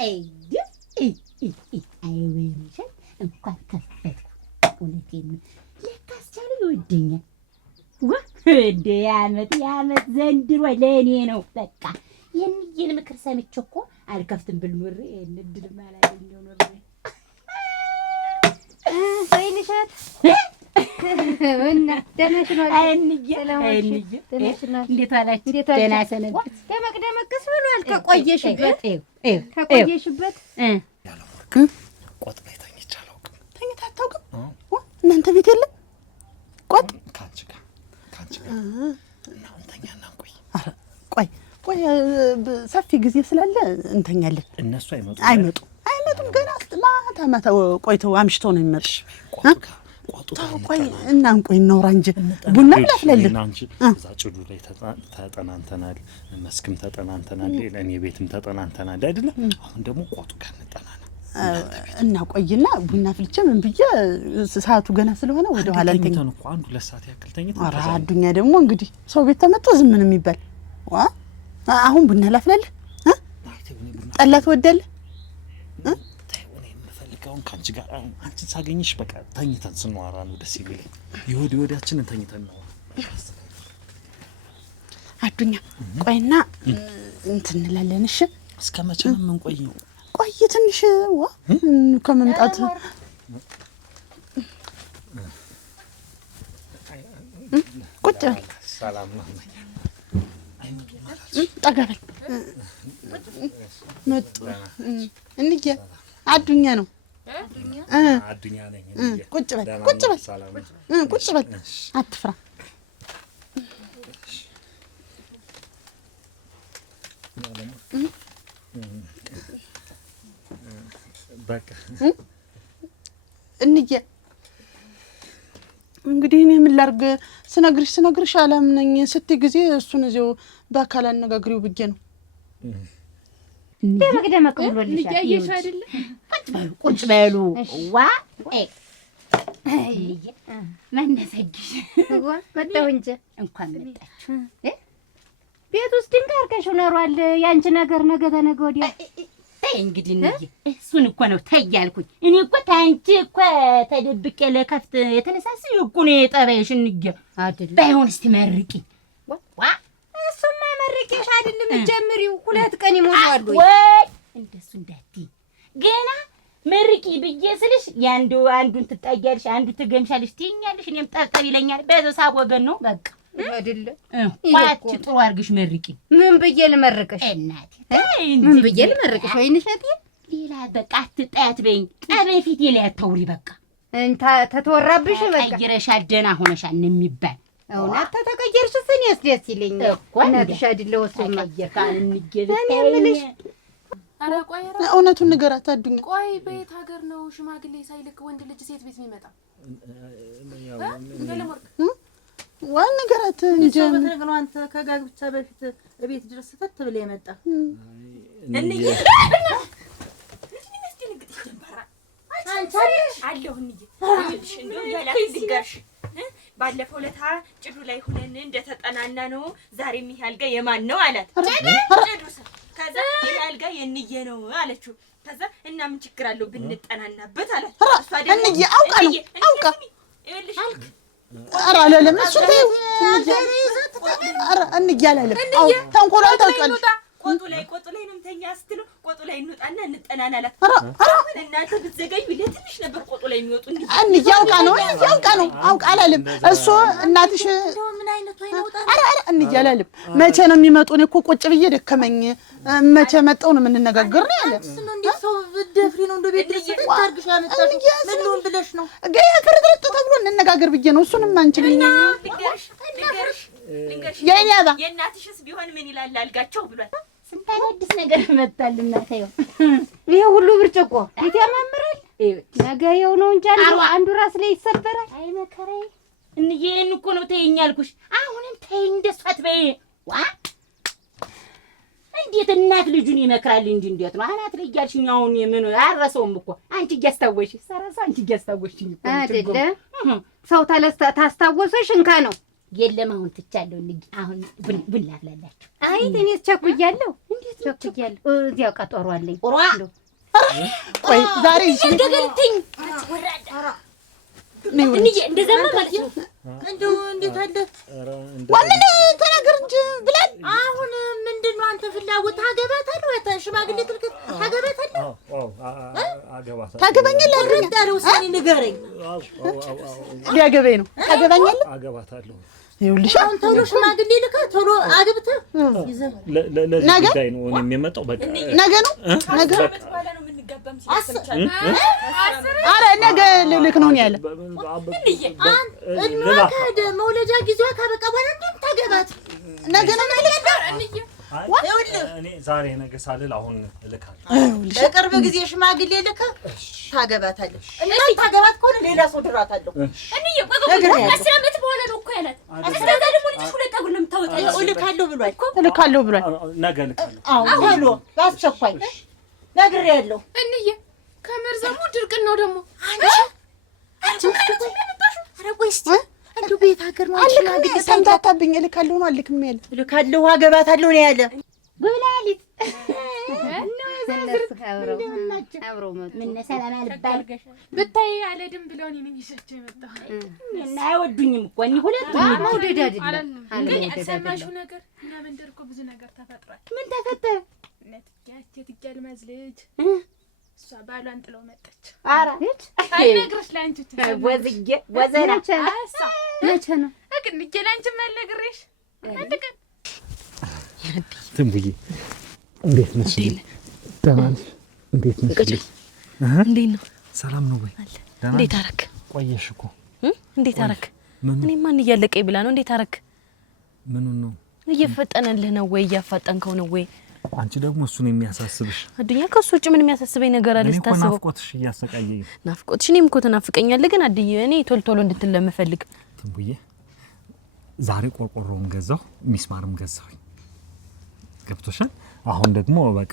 አይወይሽ እንኳን ከፈትኩ እውነቴን ነው። ለካስ ቻለ ይወደኛል። እንደ የዓመት ዘንድሮ ለእኔ ነው በቃ። የሚል ምክር ሰምቼ እኮ አልከፍትም ብል ኖሬ እድልም አላገኘው ኖሬ። ወይንሸት እና ደህና ነሽ? እንዴት ዋላችሁ? ደህና ሰነበት? ደመቅደመቅስ ብሏል። ከቆየሽበት ቆጥ ላይ ተኝቼ አላውቅም። ተኝተህ አታውቅም? እናንተ ቤት የለም ቆጥ? ከአንቺ ጋር እና እንተኛና እንቆይ። ኧረ ቆይ ሰፊ ጊዜ ስላለ እንተኛለን። እነሱ አይመጡም ገና ማታ ቆይተው አምሽተው ነው የሚመጡት። ቆጡ ቆይ እና እንቆይ እናውራ እንጂ ቡና ብላፍለልን። እዛ ጭዱ ላይ ተጠናንተናል፣ መስክም ተጠናንተናል፣ እኔ ቤትም ተጠናንተናል አይደለም። አሁን ደግሞ ቆጡ ጋር እንጠናና እና ቆይና ቡና ፍልቼ ምን ብዬ ሰዓቱ ገና ስለሆነ ወደ ኋላ እንተኛ እኮ 1-2 ሰዓት ያክል ተኝተን። ኧረ አዱኛ ደግሞ እንግዲህ ሰው ቤት ተመጥቶ ዝም ነው የሚባል። አሁን ቡና ላፍላለህ? ጠላ ትወዳለህ? እኔ የምፈልገውን ከአንቺ ጋር አንቺን ሳገኝሽ በቃ ተኝተን ስንዋራ ነው ደስ የሚለኝ። የወዲያችንን ተኝተን ነው አዱኛ። ቆይና እንትን እንላለን። እሺ እስከ መቼ ነው የምንቆየው? ቆይ ትንሽ ከመምጣት ቁጭ ሰላም ነው። ጠጋ በል መጡ። እንዴ አዱኛ ነው። አዱኛ ነኝ። ቁጭ በል አትፍራ። በቃ እንዬ እንግዲህ እኔ ምን ላድርግ? ስነግርሽ አላምነኝ ስትይ ጊዜ እሱን እዚያው በአካል አነጋግሪው ብዬ ነው። ደመቅ ብሎልሻል። እያየሽ አይደለ? ቁጭ በሉ። ዋ መነሰግሽ መጣሁ እንጂ እንኳን መጣችሁ። ቤት ውስጥ ድንጋይ አድርገሽው ኖሯል። ያንቺ ነገር ነገ ተነገ ወዲያ እንግዲህ እሱን እኮ ነው ተይ ያልኩኝ። እኔ እኮ ታንቺ እኮ ተደብቄ ለከፍት የተነሳስኝ እኮ ነው የጠበሽ እንጂ አይደል? ባይሆን እስቲ መርቂ። እሱማ መርቂሽ አይደለም ጀምሪው። 2 ቀን ይሞላሉ ወይ እንደሱ እንዳትዪ። ገና መርቂ ብዬ ስልሽ አንዱን ትጣያለሽ፣ አንዱ ትገምሻለሽ፣ ትይኛለሽ፣ እኔም ጠርጠር ይለኛል። በዛሳብ ወገን ነው በቃ አይደለ? ቋጭ ጥሩ አድርግሽ መርቂ። ምን ብዬ ልመርቅሽ እናቴ? ምን ብዬ ልመርቅሽ? ወይንሸት ሌላ በቃ አትጣያት በይኝ። ጠበይ ፊቴ ላይ አታውሪ በቃ። እንታ ተተወራብሽ በቃ ተቀይረሻል፣ ደህና ሆነሻል የሚባል እውነት ተቀየርሽ። ስኔስ ደስ ይለኛል እኮ እናትሽ አይደለው እሱማ ተቀየርካን እንገበታኝ። ኧረ ቆይ እውነቱን ንገራት አዱኛ። ቆይ በየት ሀገር ነው ሽማግሌ ሳይልክ ወንድ ልጅ ሴት ቤት የሚመጣ? ዋን ንገራት እንጂ በተነገረው አንተ ከጋብቻ በፊት እቤት ድረስ ፈት ብለህ የመጣ እንዴ ባለፈው ለታ ጭዱ ላይ ሆነን እንደተጠናና ነው። ዛሬም ይሄ አልጋ የማን ነው አላት። ጭዱ ከዛ ይሄ አልጋ የንዬ ነው አለችው። ከዛ እና ምን ችግር አለው ብንጠናናበት አላት። እሷ ደግሞ እንዬ አውቃ ይኸውልሽ ኧረ አላለም እሱ ተይው። ኧረ እንዬ አላለም። ተንኮሏን ታውቃለች። ቆጡ ላይ ነው ተኛ ስትለው ቆጡ ላይ እንውጣና እንጠናና አላት። እናንተ ብትዘገዩ ለትንሽ ነበር ቆጡ ላይ የሚወጡ እንዬ አውቃ ነው አውቃ አላለም እሱ። እናትሽ ምን አይነቱ አይነውጣ? ኧረ እንዬ አላለም። መቼ ነው የሚመጡ? እኔ እኮ ቁጭ ብዬ ደከመኝ። መቼ መጣው ነው የምንነጋገር ነው ያለ። እሱ ነው እንዴ ሰው ደፍሪ ነው እንደ ቤት ድረስ ታርግሽ ያመጣሽ ምን ነው ብለሽ ነው? ገያ ፍርጥርጥ ተብሎ እንነጋገር ብዬ ነው። እሱንም አንችልኝ ልንገርሽ የኔ አባ የእናትሽስ ቢሆን ምን ይላል አልጋቸው ብሏል። ስንት አዲስ ነገር መጣልና ታየው። ይሄ ሁሉ ብርጭቆ እንዴት ያማምራል። ነገ ይኸው ነው እንጂ አንዱ ራስ ላይ ይሰበራል። አይ መከራዬ እንዬን እኮ ነው ተይኝ አልኩሽ። አሁንም ተይኝ እንደሱ አትበይ። ዋ እንዴት እናት ልጁን ይመክራል እንጂ እንዴት ነው አናት ላይ ያልሽኝ? አሁን ምን አረሰውም እኮ አንቺ እያስታወሽ ሰራሳ አንቺ እያስታወሽኝ እኮ አይደለ? ሰው ታስታወሰሽ እንካ ነው የለም አሁን ትቻለሁ። እንጂ አሁን ቡላ አፍላላችሁ። አይ እኔስ ቸኩያለሁ። እንዴት ቸኩያለሁ። እዚያው ቀጠሮ አለኝ። ቆይ ዛሬ እንደገልትኝ እንዴ እንደዛማ ማለት ነው። እንደው እንዴት አለ ዋንን ተናገር እንጂ ብላል። አሁን ምንድነው አንተ ፍላጎት? ታገባታለህ ወይ ሽማግሌ ትልከት ታገባታለህ? አገባታለሁ። ታገባኛለህ? ረዳለው ሰኒ ንገረኝ። ሊያገባኝ ነው። ታገባኛለህ? አገባታለሁ። ይኸውልሽ አሁን ቶሎ ሽማግሌ ልከህ ቶሎ አግብተህ ለዚህ ጉዳይ ነው እኔ የምመጣው። በቃ ነገ ነው ነገ በኋላ ነው የምንጋባም ሲያሰብቻለሁ። ኧረ ነገ ልልክ ነው ያለ እንዋከደ መውለጃ ጊዜዋ ካበቃ በኋላ እንደምታገባት ነገ ነው ማለት እኔ ዛሬ ነገ ሳልል አሁን እልካለሁ። በቅርብ ጊዜ ሽማግሌ ልከህ ታገባታለህ። እና ታገባት ከሆነ ሌላ ሰው ድራታለሁ። እንዴ ከአስር ዓመት በኋላ ነው እኮ ያላት። እስከዛ ደግሞ ልጅሽ ሁለት አጉል ነው የምታወጣው። እልካለሁ ብሏል። እልካለሁ ብሏል። ነገ እልካለሁ። አዎ ቶሎ በአስቸኳይ ነግሬያለሁ። እንዬ ከመርዘሙ ድርቅን ነው ደግሞ አንቺ ኧረ ቆይ እስኪ እንደው ቤት ሀገር ነው አልክም ሰምታታብኝ። እልካለሁ ነው አልክም ያለ እልካለሁ አገባታለሁ ነው ያለ። ጉብላሊት አብረው ምን ሰላም አልባል ብታይ አልሄድም ብለው እኔ ነኝ ይሻቸው የመጣሁ እና አይወዱኝም እኮ እኔ ሁለቱ መውደድ አይደለም። ግን ያልሰማሽው ነገር እኛ መንደር እኮ ብዙ ነገር ተፈጥሯል። ምን ተፈጠረ? የትዬ አልማዝ ልጅ እሷ ባሏን ጥለው መጣች። ኧረ አይነግርሽ ላንቺ ወዝዬ ወዘና መቼ ነው ግን ልጄ ላንቺ ማልነግርሽ አንድ ቀን ትንቡዬ እንዴት ነሽ? ደህና ነሽ? እንዴት ነሽ? እንዴት ነው? ሰላም ነው ወይ? እንዴት አረክ? ቆየሽ እኮ። እንዴት አረክ? እኔ ማን እያለቀኝ ብላ ነው። እንዴት አረክ? ምኑን ነው? እየፈጠነልህ ነው ወይ? እያፋጠንከው ነው ወይ? አንቺ ደግሞ እሱን የሚያሳስብሽ አዱኛ፣ ከሱ ውጭ ምን የሚያሳስበኝ ነገር አለ? ስታስበው ናፍቆትሽ እያሰቃየኝ። ናፍቆትሽ እኔም እኮ ትናፍቀኛለህ። ግን አድዬ እኔ ቶሎ ቶሎ እንድትለምፈልግ ትንቡዬ፣ ዛሬ ቆርቆሮም ገዛሁ ሚስማርም ገዛሁኝ። ገብቶሻል? አሁን ደግሞ በቃ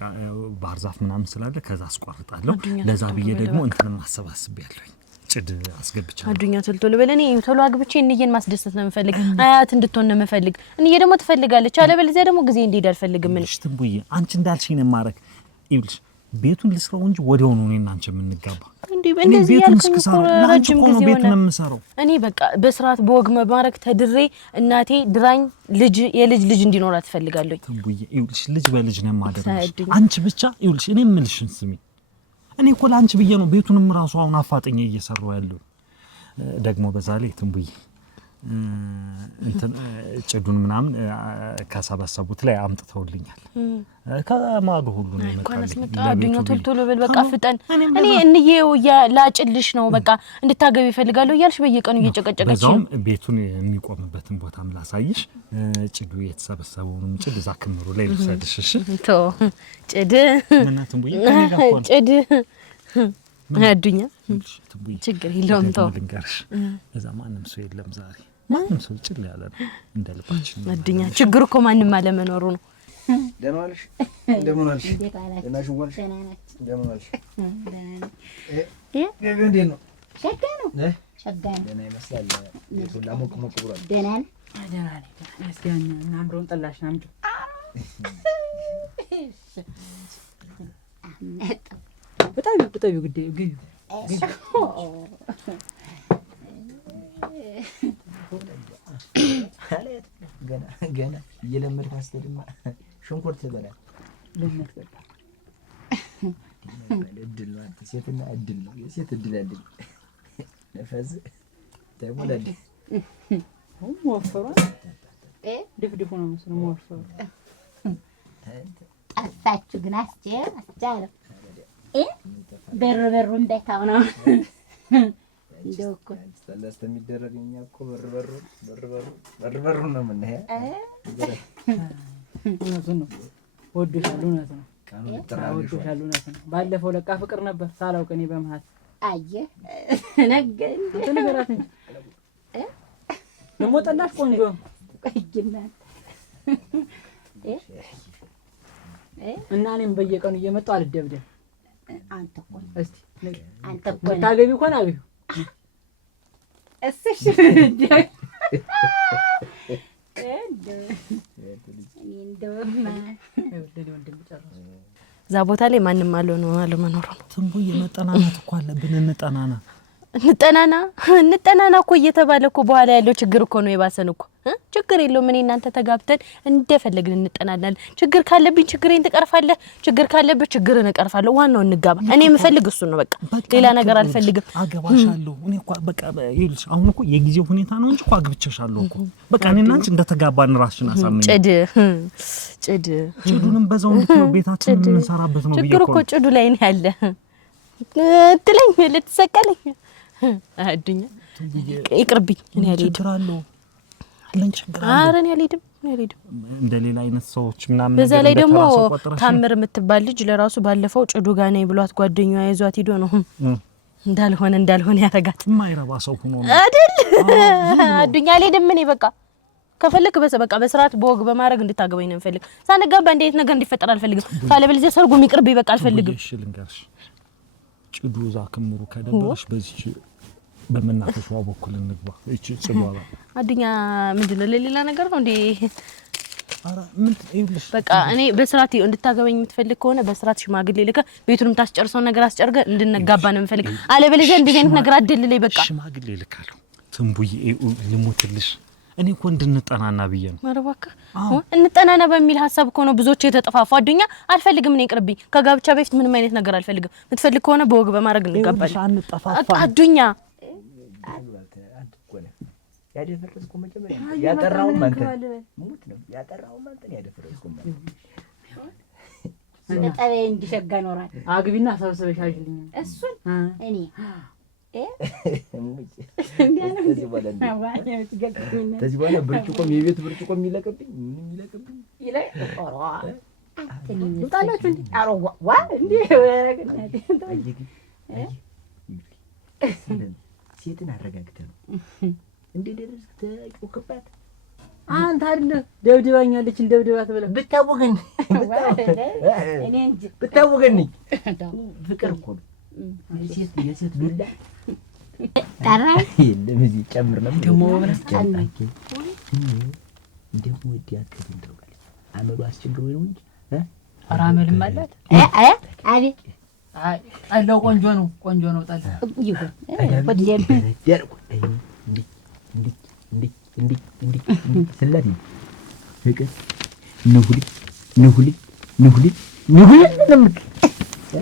ባህር ዛፍ ምናምን ስላለ ከዛ አስቆርጣለሁ። ለዛ ብዬ ደግሞ እንትን ማሰባስብያለሁኝ። ጭድ አስገብቻለሁ። አዱኛ ቶሎ ቶሎ በል። እኔ ቶሎ አግብቼ እንዬን ማስደሰት ነው የምፈልግ። አያት እንድትሆን ነው የምፈልግ። እንዬ ደግሞ ትፈልጋለች። አለበለዚያ ደግሞ ጊዜ እንዲሄድ አልፈልግም። ምን ትንቡዬ፣ አንቺ እንዳልሽኝ ነው የማረግ። ይኸውልሽ ቤቱን ልስራው እንጂ ወዲያው ነው እኔና አንቺ የምንጋባ። እንደዚህ ያልኩኝ እኮ ረጅም ጊዜ ቤቱን የምሰራው እኔ በቃ በስርዓት በወግ መባረክ ተድሬ እናቴ ድራኝ ልጅ የልጅ ልጅ እንዲኖራት ትፈልጋለች። ትንቡዬ፣ ይኸውልሽ ልጅ በልጅ ነው የማደርግሽ። አንቺ ብቻ ይኸውልሽ እኔ የምልሽን ስሚ። እኔ እኮ ለአንቺ ብዬ ነው ቤቱንም ራሱ አሁን አፋጥኜ እየሰራው ያለው። ደግሞ በዛ ላይ ትንቡዬ እንትን ጭዱን ምናምን ከሰበሰቡት ላይ አምጥተውልኛል። ከማዶ ሁሉ ነው የመጣልኝ። አዱኛ ቶሎ ቶሎ በል በቃ ፍጠን። እኔ እንዬው ላጭልሽ ነው በቃ እንድታገቢ ይፈልጋለሁ እያልሽ በየቀኑ እየጨቀጨቀች በዛውም ቤቱን የሚቆምበትን ቦታም ላሳይሽ። ጭዱ የተሰበሰበውንም ጭድ እዛ ክምሩ ላይ ልሰድሽ። እሺ ቶ ጭድ ምን ትንቡዬ ጭድ አዱኛ ችግር የለውም። ተው ልንገርሽ፣ እዛ ማንም ሰው የለም ዛሬ። ማንም ሰው ጭል ያለ ነው እንደ ልባችን። አዱኛ ችግሩ እኮ ማንም አለመኖሩ ነው። ደህና ዋልሽ? እንደምን ዋልሽ? ደህና ዋልሽ? እንደምን ዋልሽ? እንዴት ነው? ሸጋ ነው ሸጋ ነው። ደህና ይመስላል። ቤቱን ላሞቅ ሞቅ ብሏል። ደህና ነህ? ደህና ነኝ። ያስጋኝ አምሮን ጠላሽ ናምጡ በጣም ግዴ ግዩ ገና እየለመድክ አስተድማ ሽንኩርት በላ ለምን ተበላ እድል ነው። አንተ ሴትና እድል ነው። የሴት እድል አለኝ። ነፈዝ ተሞላል ወፈሯ ድፍድፉ ነው መስሎ ወፈሯ ጠፋችሁ ግን አስቻለው በሩን በታው ነው እንደው እኮ ስታላስተ የሚደረግ እኛ እኮ በሩ ነው የምናየው። እውነቱን ነው። ወዶሻል። እውነት ነው። ወዶሻል። እውነት ነው። ባለፈው ለቃ ፍቅር ነበር ሳላውቅ እኔ በመሀል አየህ ነገ እንትን ነገራት እንጂ ደግሞ ጠላሽ ቆንጆ ቆይና እና እኔም በየቀኑ እየመጣሁ አልደብደብ። አንተ እኮ እስቲ አንተ እኮ ታገቢ እኮ ነው አብዩ እሺ እንደው እዛ ቦታ ላይ ማንም አለመኖሩ ነው። ትንቡዬ መጠናናት እኮ አለብን። እንጠናና እኮ እየተባለ እኮ በኋላ ያለው ችግር እኮ ነው የባሰን እኮ። ችግር የለውም እኔ እናንተ ተጋብተን እንደፈለግን እንጠናናለን። ችግር ካለብኝ ችግሬን ትቀርፋለህ፣ ችግር ካለብህ ችግርን እቀርፋለሁ። ዋናው እንጋባ። እኔ የምፈልግ እሱ ነው በቃ፣ ሌላ ነገር አልፈልግም። አገባሻለሁ እኔ እኮ በቃ ይልሽ አሁን እኮ የጊዜው ሁኔታ ነው እንጂ እኮ አግብቼሻለሁ እኮ በቃ። እኔ እና አንቺ እንደተጋባን ራስሽን አሳምኝ። ጭዱንም በዛው ነው ቤታችን የምንሰራበት ነው። ችግር እኮ ጭዱ ላይ ነው ያለ ትለኝ ልትሰቀለኝ አዱኛ ይቅርብኝ። እኔ አልሄድም። ኧረ እኔ አልሄድም። እንደሌላ አይነት ሰዎች ምናምን በዛ ላይ ደግሞ ታምር የምትባል ልጅ ለራሱ ባለፈው ጭዱ ጋር ነኝ ብሏት ጓደኛዋ ይዟት ሂዶ ነው እንዳልሆነ ያረጋት። የማይረባ ሰው ሆኖ ነው አይደል? አዱኛ አልሄድም። እኔ በቃ ከፈለክ በቃ በስርዓት በወግ በማድረግ እንድታገበኝ ነው የምፈልግ። ሳንጋባ እንዴት ነገር እንዲፈጠር አልፈልግም። ካለበለዚያ ሰርጉም ይቅርብ ይበቃ አልፈልግም። እሺ ልንገርሽ፣ ጭዱ እዛ ክምሩ ከደበረሽ በዚህ በመናፈሻው በኩል እንግባ። እቺ ጽባባ አዱኛ ምንድነው ለሌላ ነገር ነው እንዴ? አራ ምን ይልሽ በቃ እኔ በስርዓት እንድታገበኝ የምትፈልግ ከሆነ በስርዓት ሽማግሌ ልከ ቤቱንም ታስጨርሰው ነገር አስጨርገ እንድንጋባ ነው የምፈልግ። አለበለዚያ እንደዚህ አይነት ነገር አደልልኝ። በቃ ሽማግሌ ልካለሁ። ትንቡዬ ልሞትልሽ። እኔ እኮ እንድንጠናና ብዬ ነው። ኧረ እባክህ እንጠናና በሚል ሐሳብ እኮ ነው ብዙዎች የተጠፋፉ። አዱኛ አልፈልግም። እኔ ይቅርብኝ። ከጋብቻ በፊት ምንም አይነት ነገር አልፈልግም። የምትፈልግ ከሆነ በወግ በማድረግ እንጋባለን። አዱኛ ያደፈረስኩ መጀመሪያ ያጠራው ማንተ ሙት ነው ያጠራው ማንተ ያደፈረስኩ ማለት ስለጠበ እንዲሸጋ ኖራል። አግቢና ሰብስበሽ አጅልኝ እሱን እኔ ከዚህ በኋላ ብርጭቆም የቤት ብርጭቆም ይለቅብኝ ይውጣላችሁ እንዴ? አሮዋ ዋ እንዴ ወረግናት ሴትን አረጋግተህ ነው እንዴ ደረስ ተቆከባት። አንተ አይደል ደብድባኛለች እንደብድባት ብለህ ብታወገን እኔ እንጂ ብታወገን ፍቅር እኮ ነው። የሴት ዱላ ታራይ ለዚህ ጨምር ነው ደሞ ወብረስ ጫንታኪ እንደው ወዲያት ከንተው ጋር አመሉ አስቸግሮ ነው እንጂ አራመል ማለት አቤት አለው ቆንጆ ነው ጣል ይሁን ወዲያም ያርቁ እንዴ ሰላም ፍቅር ንሁሊ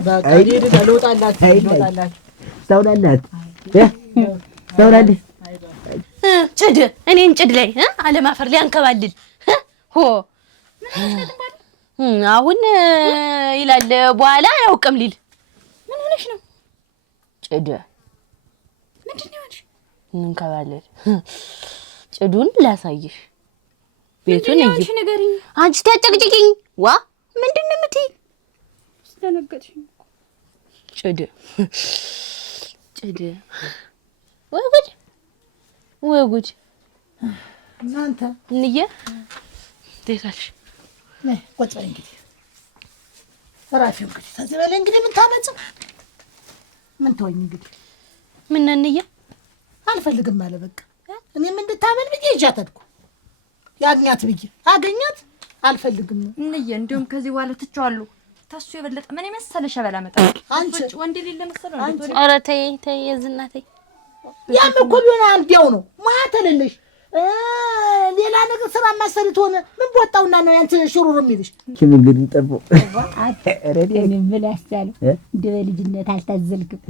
በቃ ዲዲ ለውጣላችሁ ታውላላት ጭድ እኔን ጭድ ላይ አለማፈር ሊያንከባልል ሆ አሁን ይላል በኋላ ያውቅም ሊል ምን ሆነሽ ነው? ጭድ ምንድነው አንቺ? እንከባልል ጭዱን ላሳይሽ ቤቱን እይ ነገርኝ። አንቺ ታጨቅጭቂኝ ዋ ምንድነው የምትይ? ስለነገጥሽኝ ጭድ ወይ ጉድ እናንተ እንየ ደታሽ ነይ ቁጭ በይ እንግዲህ ራፊው እንግዲህ ከዚህ በላይ እንግዲህ ምን ታመጭ ምን ተወኝ እንግዲህ ምን እንየ አልፈልግም አለ በቃ እኔም እንድታመን ብዬ ይጃተድኩ ያግኛት ብዬ አገኛት አልፈልግም እንየ እንደውም ከዚህ በኋላ ትቻለሁ። ታሱ የበለጠ ምን መሰለ ሸበላ መጣ አንቺ ወንድ ሊል ለመሰለው እንዴ? ኧረ ተይ የዝናተይ ያም እኮ ቢሆን አንዴው ነው ሙያ ተለለሽ ሌላ ነገር ስራ ማሰሪት ሆነ ምን ቦታውና ነው ያንተ ሽሩር የሚልሽ ከመንገዱ ጠቦ ረዲን ብላስታል እንደ ልጅነት አልታዘልክም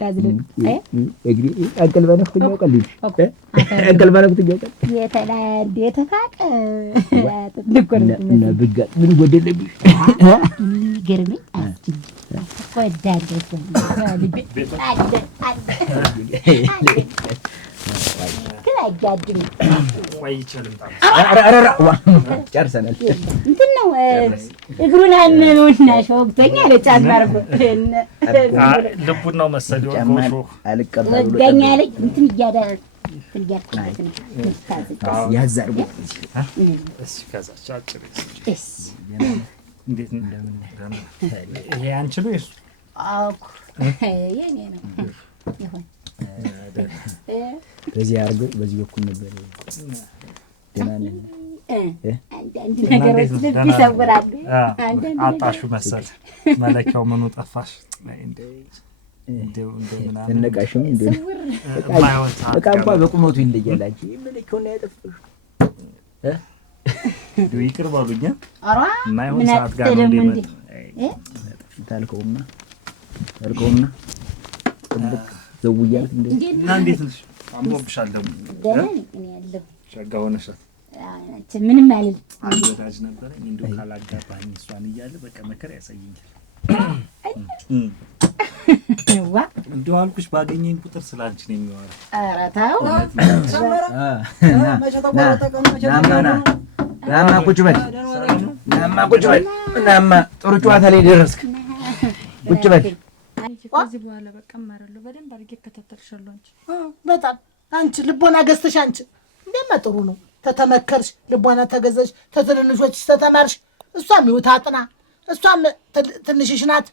ታዝልክ እግሪ አንቀልባነኩ ያውቃልሽ አንቀልባነኩ ያውቃል የተላ እንዴት ታቀ እና ብጋ ምን ጎደለብሽ ገርመኝ አስቲ ወዳደስ ልብ አጃድም ቆይ ይችላል አራራ ጨርሰናል። እንትን ነው እግሩን አመኑና ሾክተኛ ለጫን ማርጎ ልቡን ነው መሰለው ጎሾ አልቀበሉ ወጋኛ ላይ እንትን እያዳ ያዛርጉ እሺ ከዛች አጭር እሺ እንዴት እንደምን ይሄ አንቺ ነው እሱ አኩ የኔ ነው ይሁን በዚህ አርገው በዚህ በኩል ነበር ደህና ነኝ አንዳንድ ነገሮች ልብ ይሰውራሉ። አጣሹ መሰል መለኪያው ምኑ ጠፋሽ? ትነቃሽም እቃ እንኳን በቁመቱ ይለያል። አንቺ መለኪያውና ያጠፋሽ ይቅር በሉኝ። የማይሆን ሰዓት ጋር ነው እንደመጣ ታልከውና ጥብቅ ዘውያል እና እንዴት ነሽ? አሞብሻል ደግሞ እኔ ያለው ሸጋ ሆነሻል። ምንም አይደል። ወዳጅ ነበረኝ እንደው ካላጋባኝ እሷን እያለ በቃ መከራ ያሳየኛል። ዋ እንደው አልኩሽ ባገኘኝ ቁጥር ስላንቺ ነው የሚዋረው። ኧረ ተው ናማ ቁጭ በል ናማ ጥሩ ጨዋታ ላይ ደረስክ። ቁጭ በል ከዚህ በኋላ በቃ እማራለሁ። በደንብ አድርጌ እከታተልሻለሁ። በጣም አንቺ ልቦና ገዝተሽ አንቺ እንደማ ጥሩ ነው። ተተመከርሽ፣ ልቦና ተገዘሽ፣ ተትንንሾች ተተማርሽ። እሷም ይውታ አጥና፣ እሷም ትንሽሽ ናት።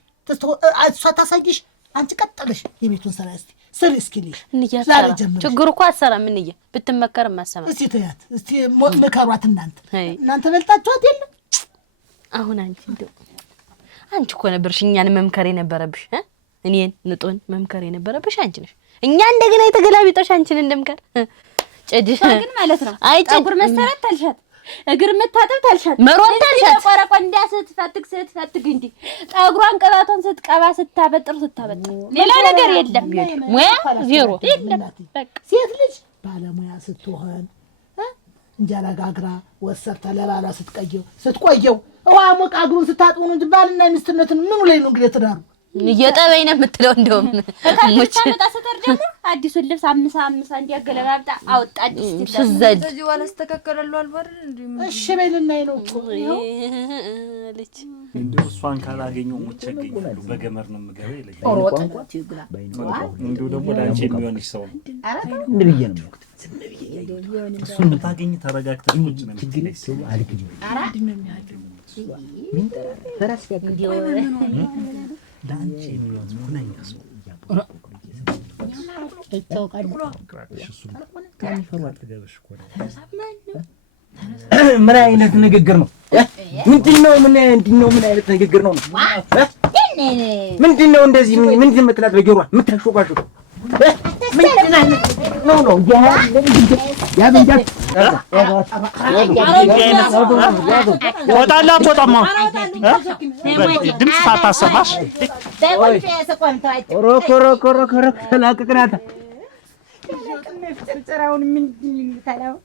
እሷ ታሳይሽ፣ አንቺ ቀጥለሽ የቤቱን ስራ እስቲ ስሪ እስኪልሽ ዛሬ ጀምር። ችግሩ እኮ አትሰራም። እንዬ ብትመከርም አሰማ። እስቲ ተያት፣ እስቲ ምከሯት። እናንተ በልጣችኋት የለ። አሁን አንቺ እኮ ነበርሽ እኛን መምከር የነበረብሽ። እኔን ንጦን መምከር የነበረብሽ አንቺ ነሽ። እኛ እንደገና የተገላቢጦሽ አንቺን እንደምከር ጨድሽ ግን ማለት ነው። ፀጉር መሰረት ታልሻት፣ እግር መታጠብ ታልሻት፣ መሮጥ ታልሻት፣ ቆረቆንዳ ስትፈትግ እንዲ ፀጉሯን ቅባቷን ስትቀባ ስታበጥር ሌላ ነገር የለም። ሙያ ዜሮ የለም። በቃ ሴት ልጅ ባለሙያ ስትሆን እንጀራ ጋግራ ወሰር ተለባላ ስትቆየው ውሃ ሞቃ እግሩን ስታጥቡ ነው እንጂ ባልና ሚስትነትን ምኑ ላይ ነው እንግዲህ ትዳሩ እየጠበኝ ነው የምትለው። እንደውም ሙች ተሰተር ደግሞ አዲሱን ልብስ አምሳ እንዲያገለባብጣ አወጣች ስዘል እዚህ ዋላ አስተካከለሉ አልባል እንዴ? እሺ በልና ነው እኮ ልጅ እንደው እሷን ካላገኘው ሙች ያገኛሉ። በገመር ነው የምገበው ይለኛል። እንደው ደግሞ ላንቺ የሚሆንሽ ሰው ነው። ምን ብዬ ነው ዝም ብዬ እሱን ታገኝ ተረጋግተሽ ቁጭ ነው የምትለኝ። አልኩኝ ምን ተራስ ያገኘው ዳንቺ የሚሆን ሁነኛ ሰው ምን አይነት ንግግር ነው? ምንድነው? ምን አይነት ንግግር ነው? ምንድነው? እንደዚህ ምን የምትላት በጆሯ የምታሾካሾ ምንድን አይነት ነው? ያበንጃት ወጣላት ወጣማ ድምፅ ሳታሰማሽ ኮሮ ላቅቅናታ ፍጥራውን ምንድን ይታላው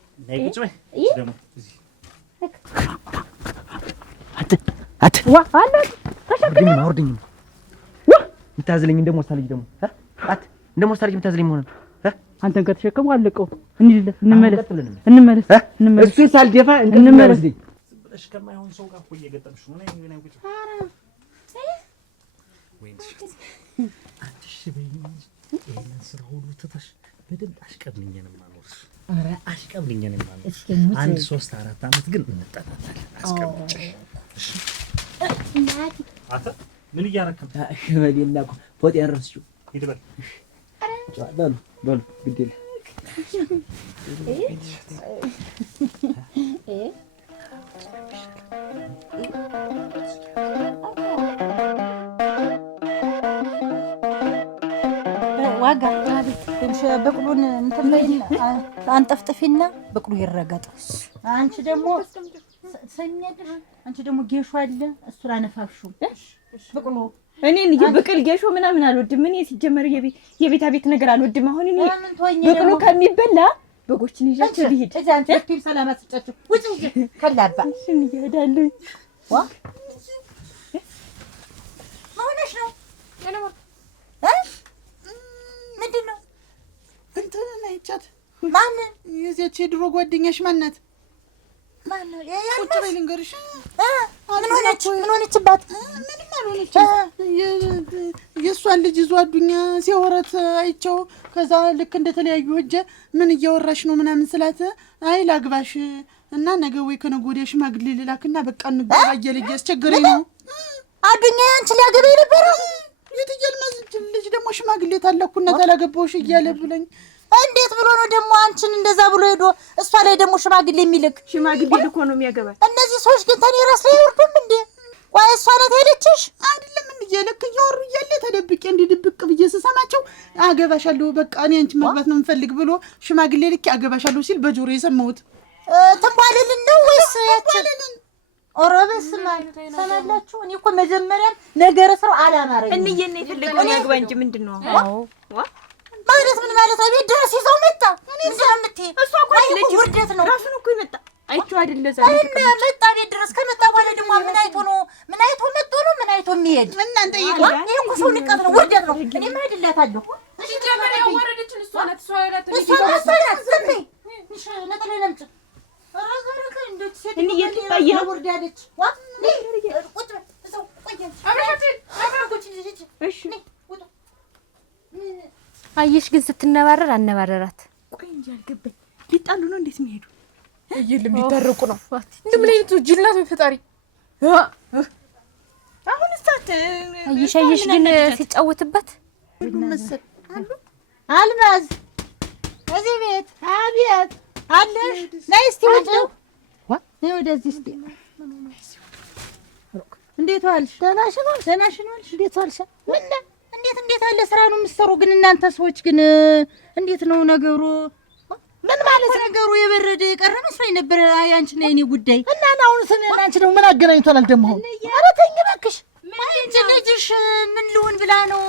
ምታዝለኝ እንደሞስታልጅ ደግሞ እንደሞስታልጅ ምታዝለኝ መሆን አንተን ከተሸከሙ አለቀው። እንመለስ እሱን ሳልደፋ እንመለስ። ብለሽ ከማይሆን ሰው ጋር እኮ እየገጠምሽ ነው። ይሄንን ስራ ሁሉ ትተሽ በደንብ አሽቀብልኝ ነው የማኖርሽ። ኧረ አሽቀብልኝ ነው የማኖርሽ። 1 3 4 ዓመት ግን እንጠጣታለን። አስቀምጪ አታ ምን እያረክ ነው? በሌላ እኮ ፎጤን ረስችው ሂድ በል በሉ ግድ የለ ዋጋ በቅሉን እንትን በይና አንጠፍጥፊና በቅሉ ይረገጥ። አንቺ ደግሞ ሰሚያድር አንቺ ደግሞ ጌሾ አለ እሱን አነፋፍሹ በቅሉ እኔን የበቀል ጌሾ ምናምን አልወድም። እኔ ሲጀመር የቤታ ቤት ነገር አልወድም። አሁን እኔ በቅሉ ከሚበላ በጎችን ይዣቸው ልሂድ። እዛ አንቺ ለፒም ሰላም አስጨጭ ውጭ እንጂ ከላባ እሺን ይሄዳለሁ። ዋ ማውነሽ ነው ያለው ምንድን ነው እንትን ነይቻት ማን የዚያች የድሮ ጓደኛሽ ማናት? ማን ነው ቁጭ በይ ልንገርሽ። ምን ሆነችባት? ምንም አልሆነች። የእሷን ልጅ ይዞ አዱኛ ሲያወራት አይቸው። ከዛ ልክ እንደተለያዩ ሂጅ ምን እያወራሽ ነው ምናምን ስላት አይ ላግባሽ እና ነገ ወይ ከነገ ወዲያ ሽማግሌ ልላክና በቃ እንግባ እያለኝ አስቸገረኝ ነው። አዱኛ አንቺ ሊያገባ የነበረው የትየል ልጅ ደግሞ ሽማግሌ ታላኩና ታላገባውሽ እያለ ብለኝ እንዴት ብሎ ነው ደግሞ አንቺን እንደዛ ብሎ ሄዶ እሷ ላይ ደግሞ ሽማግሌ የሚልክ? ሽማግሌ ልኮ ነው የሚያገባል። እነዚህ ሰዎች ግን ተኔ ራስ ላይ ይወርዱም እንዴ? ቆይ እሷ ናት ሄደችሽ? አይደለም ልክ እያወሩ እያለ ተደብቄ እንዲህ ድብቅ ብዬ ስሰማቸው አገባሻለሁ በቃ እኔ አንቺ መግባት ነው የምፈልግ ብሎ ሽማግሌ ልክ አገባሻለሁ ሲል በጆሮ የሰማሁት። ትንቧልልን ነው ወይስ ያችልን? ኦሮ በስመ አብ ሰማላችሁ። እኔ እኮ መጀመሪያም ነገረ ስራው አላማረኝ። እንዬ ነው የፈለገው ያግባ እንጂ ምንድነው ማለት ምን ማለት ነው? ቤት ድረስ ይዘው መጣ። እኔ ስለምትይ እሷ እኮ ልጅ ውርደት ነው ራሱን እኮ ይመጣ አይቼው አይደለ ዛሬ መጣ። ቤት ድረስ ከመጣ በኋላ ደግሞ ምን አይቶ ነው ምን አይቶ መጥቶ ነው ምን አይቶ የሚሄድ? እናንተ ይሄ እኮ ሰው ንቀት ነው፣ ውርደት ነው። እኔ ማድላታለሁ። እሺ ጀመረ ያወረደችን እሷ ናት። እሷ ያላት እሷ ናት። ዝም በይ እሺ። ነጥለ ለምጭ አራገረከ እንዴት ሴት እኔ የትጣየ ወርዳለች ዋ ቁጥ እዛው ቆየን አብራችን እሺ አየሽ ግን ስትነባረር አነባረራት። ቆይ እንጂ አልገባኝ። ሊጣሉ ነው እንዴት የሚሄዱ? እየልም ሊታረቁ ነው። እንደምን አይነቱ ጅል ናት ፈጣሪ። አሁን እስታት አየሽ ግን ሲጫወትበት መሰል አሉ አልማዝ እዚህ ቤት አቤት አለሽ? ነይ እስቲ ወደው ነይ ወደዚህ እስቲ። እንዴት ዋልሽ? ደህና ዋልሽ? እንዴት ዋልሽ? እንዴት አለ ስራ ነው የምትሰሩ? ግን እናንተ ሰዎች ግን እንዴት ነው ነገሩ? ምን ማለት ነገሩ? የበረደ የቀረ መስሎኝ ነበር ያንቺና የኔ ጉዳይ። እና አሁን ስንና አንቺ ደግሞ ምን አገናኝቶናል ደግሞ? ኧረ ተኝ እባክሽ። አንቺ ልጅሽ ምን ልሁን ብላ ነው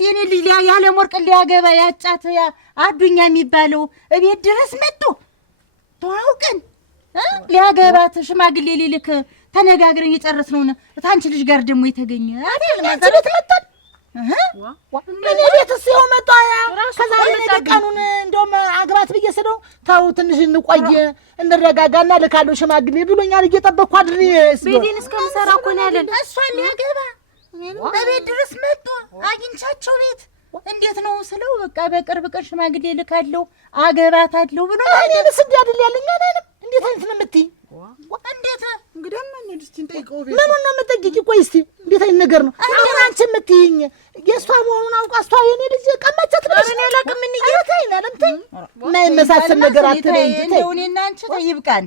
የኔ ልጅ ያለም ወርቅ ሊያገባ ያጫት አዱኛ የሚባለው እቤት ድረስ መጥቶ ተዋውቀን ሊያገባት ሽማግሌ ሊልክ ተነጋግረን የጨረስነው ነው። ታንቺ ልጅ ጋር ደግሞ የተገኘ አይደል? ማለት መጣን እኔ ቤት ሲው መጣ። ከዛ ለቀኑን እንደውም አግባት ብዬ ስለው ታው ትንሽ እንቆይ እንረጋጋና ልካለው ሽማግሌ ብሎኛል። እየጠበቅኩ አይደል? ቤቴን እስከምሰራ እኮ ነው ያለን። እሷን ሊያገባ በቤት ድረስ መጥቶ አግኝቻቸው ቤት እንዴት ነው ስለው በቃ በቅርብ ቀን ሽማግሌ ልካለው አገባታለሁ ብሎ እኔንስ እንዲህ አይደል ያለኝ አይደለም። እንዴት አይነት ነው የምትይ? እንዴት እንግዲህ ማን ድስቲን ጠይቀው ቤት ምኑን ነው የምትጠይቂ? ቆይ እስቲ እንዴት አይነት ነገር ነው አሁን አንቺ የምትይኝ? የእሷ መሆኑን አውቃ እሷ የኔ ልጅ ቀመቻት ነው እኔ አላውቅም። ምን ይያታይናል እንት የማይመሳሰል ነገር አትበይ እንጂ እንደው እኔና አንቺ ይብቃን።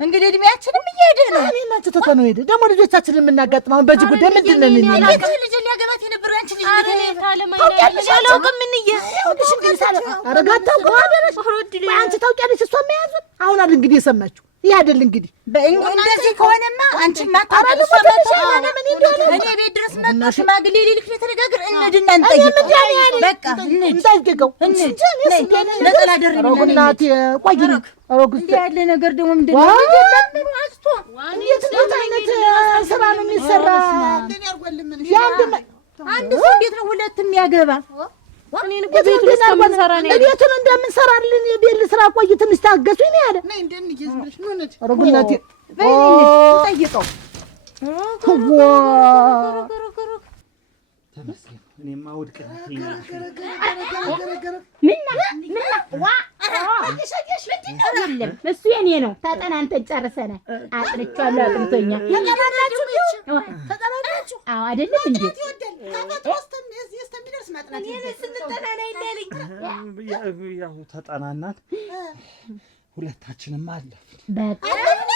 እንግዲህ እድሜያችንም እየሄደ ነው። እኔና አንቺ ተተነው ሄደ ደግሞ ልጆቻችንን የምናጋጥመው አሁን በዚህ ጉዳይ ምንድን ነው? እኔ ልጅ ሊያገባት የነበረው አንቺ ልጅ አላውቅም። ምን አረጋታ ጓደረሽ አንቺ ታውቂያለሽ እሷ መያዙን አሁን አይደል እንግዲህ የሰማችሁ ይህ አይደል እንግዲህ እንደዚህ ከሆነማ አንቺ ማታረግ እኔ ቤት ድረስ መጣ ሽማግሌ ሊልክ የተነጋገር እንድና እንጠይቅ በቃ እንጠይቀው ነጠላ ደር እናቴ ቆይ እንዲህ ያለ ነገር ደግሞ ምንድን ነው? አስቶ እንዴት አይነት ስራ ነው የሚሰራ? አንድ ሰው እንዴት ነው ሁለት የሚያገባ? እኔን እኮ ቤቱን እስከምንሰራ ነው ያለ። ቤቱን እንደምንሰራልን የቤት ስራ ቆይ ትንሽ ታገሱኝ ነው ያለ። ነይ እንደን ይዝብልሽ ነው ነጭ አረጉናቴ ጠይቀው ተመስገን። እኔማ ውድቀት እሱ የኔ ነው። ተጠናንተን ጨርሰናል። አጥንቻለሁ፣ አጥንቶኛል። ተጠናናችሁ? አዎ አይደለም እንዴ? ያው ተጠናናን፣ ሁለታችንም አለ። በቃ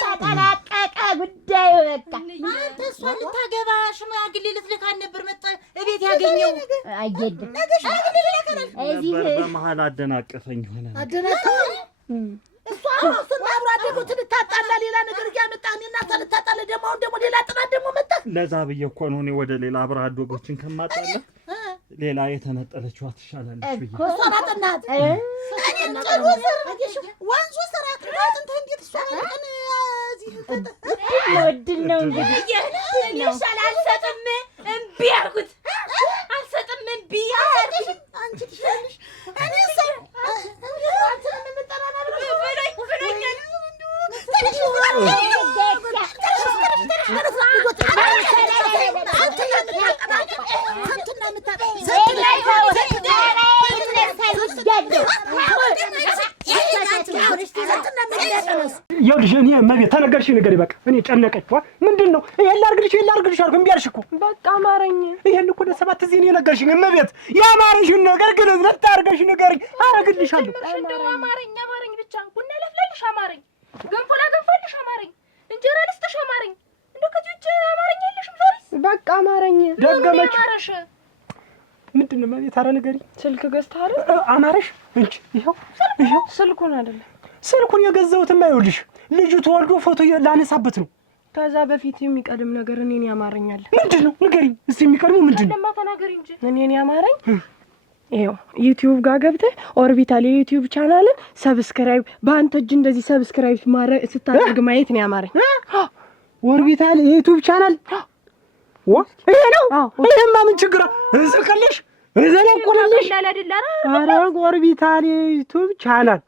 ተጠናቀቀ ጉዳዩ። በቃ አንተ እሷ ልታገባ ሽማግሌ ልትልካን ነበር መጣ እቤት ያገኘው አይደለም ሽማግሌ ልልካናል። እዚህ በመሀል አደናቀፈኝ ሆነ አደናቀፈኝ እሷ እሱን አብሮ አደጉት ልታጣላ ሌላ ነገር እያመጣ እኔና እሷ ልታጣላ ደግሞ አሁን ደግሞ ሌላ ጥናት ደግሞ መጣ። ለዛ ብዬ እኮ ነው እኔ ወደ ሌላ አብረ አደጎችን ከማጣላ ሌላ የተነጠለችዋ ትሻላለች ብዬ እሷ ናጥናት እኔም ጥሩ ወንዙ ስራ ትንተ እንዴት እሷ ቀን እዚህ እድል ነው እንግዲህ ይሻል። አልሰጥም እምቢ አልኩት። አልሰጥም እምቢ አንቺ ትሻለሽ እኔ ሰው አንተ ምን ተጠራና ብሎኛል። ይኸውልሽ እኔ መቤት ተነገርሽ ነገር በቃ እኔ ጨነቀኝ። ምንድን ነው ይሄን ላድርግልሽ አልኩ እምቢ አልሽ እኮ። በቃ አማረኝ። ይሄን እኮ ለሰባት ጊዜ ነው የነገርሽኝ መቤት። ያማረሽን ነገር ግን ዝለት አድርገሽ ንገሪኝ፣ አደርግልሻለሁ። እንደው አማረኝ ብቻ ቡና ለፍለልሽ አማረኝ፣ ገንፎ ላገንፋልሽ አማረኝ፣ እንጀራ ልስጥሽ አማረኝ። እንደው ከዚህ ውጭ አማረኝ የለሽም ዛሬስ? በቃ አማረኝ። ደገመች። አማረሽ ምንድን ነው መቤት? ኧረ ንገሪኝ። ስልክ ገዝተሃል? አማረሽ እንጂ ይኸው ስልኩን አይደለም ስልኩን የገዛሁትማ ይኸውልሽ ልጁ ተወልዶ ፎቶ ላነሳበት ነው። ከዛ በፊት የሚቀድም ነገር እኔን ያማረኛል። ምንድን ነው ንገሪኝ እስኪ። የሚቀድመው ምንድን ነው? ለማ ተናገሪ እንጂ። እኔን ያማረኝ ይኸው ዩቲዩብ ጋር ገብተህ ኦርቢታል የዩቲዩብ ቻናልን ሰብስክራይብ በአንተ እጅ እንደዚህ ሰብስክራይብ ማድረግ ስታደርግ ማየት ነው ያማረኝ። ኦርቢታል የዩቲዩብ ቻናል ይሄ ነው። ይሄማ ምን ችግር እዝልቀልሽ እዘለቆልልሽ። ኧረ ኦርቢታል የዩቲዩብ ቻናል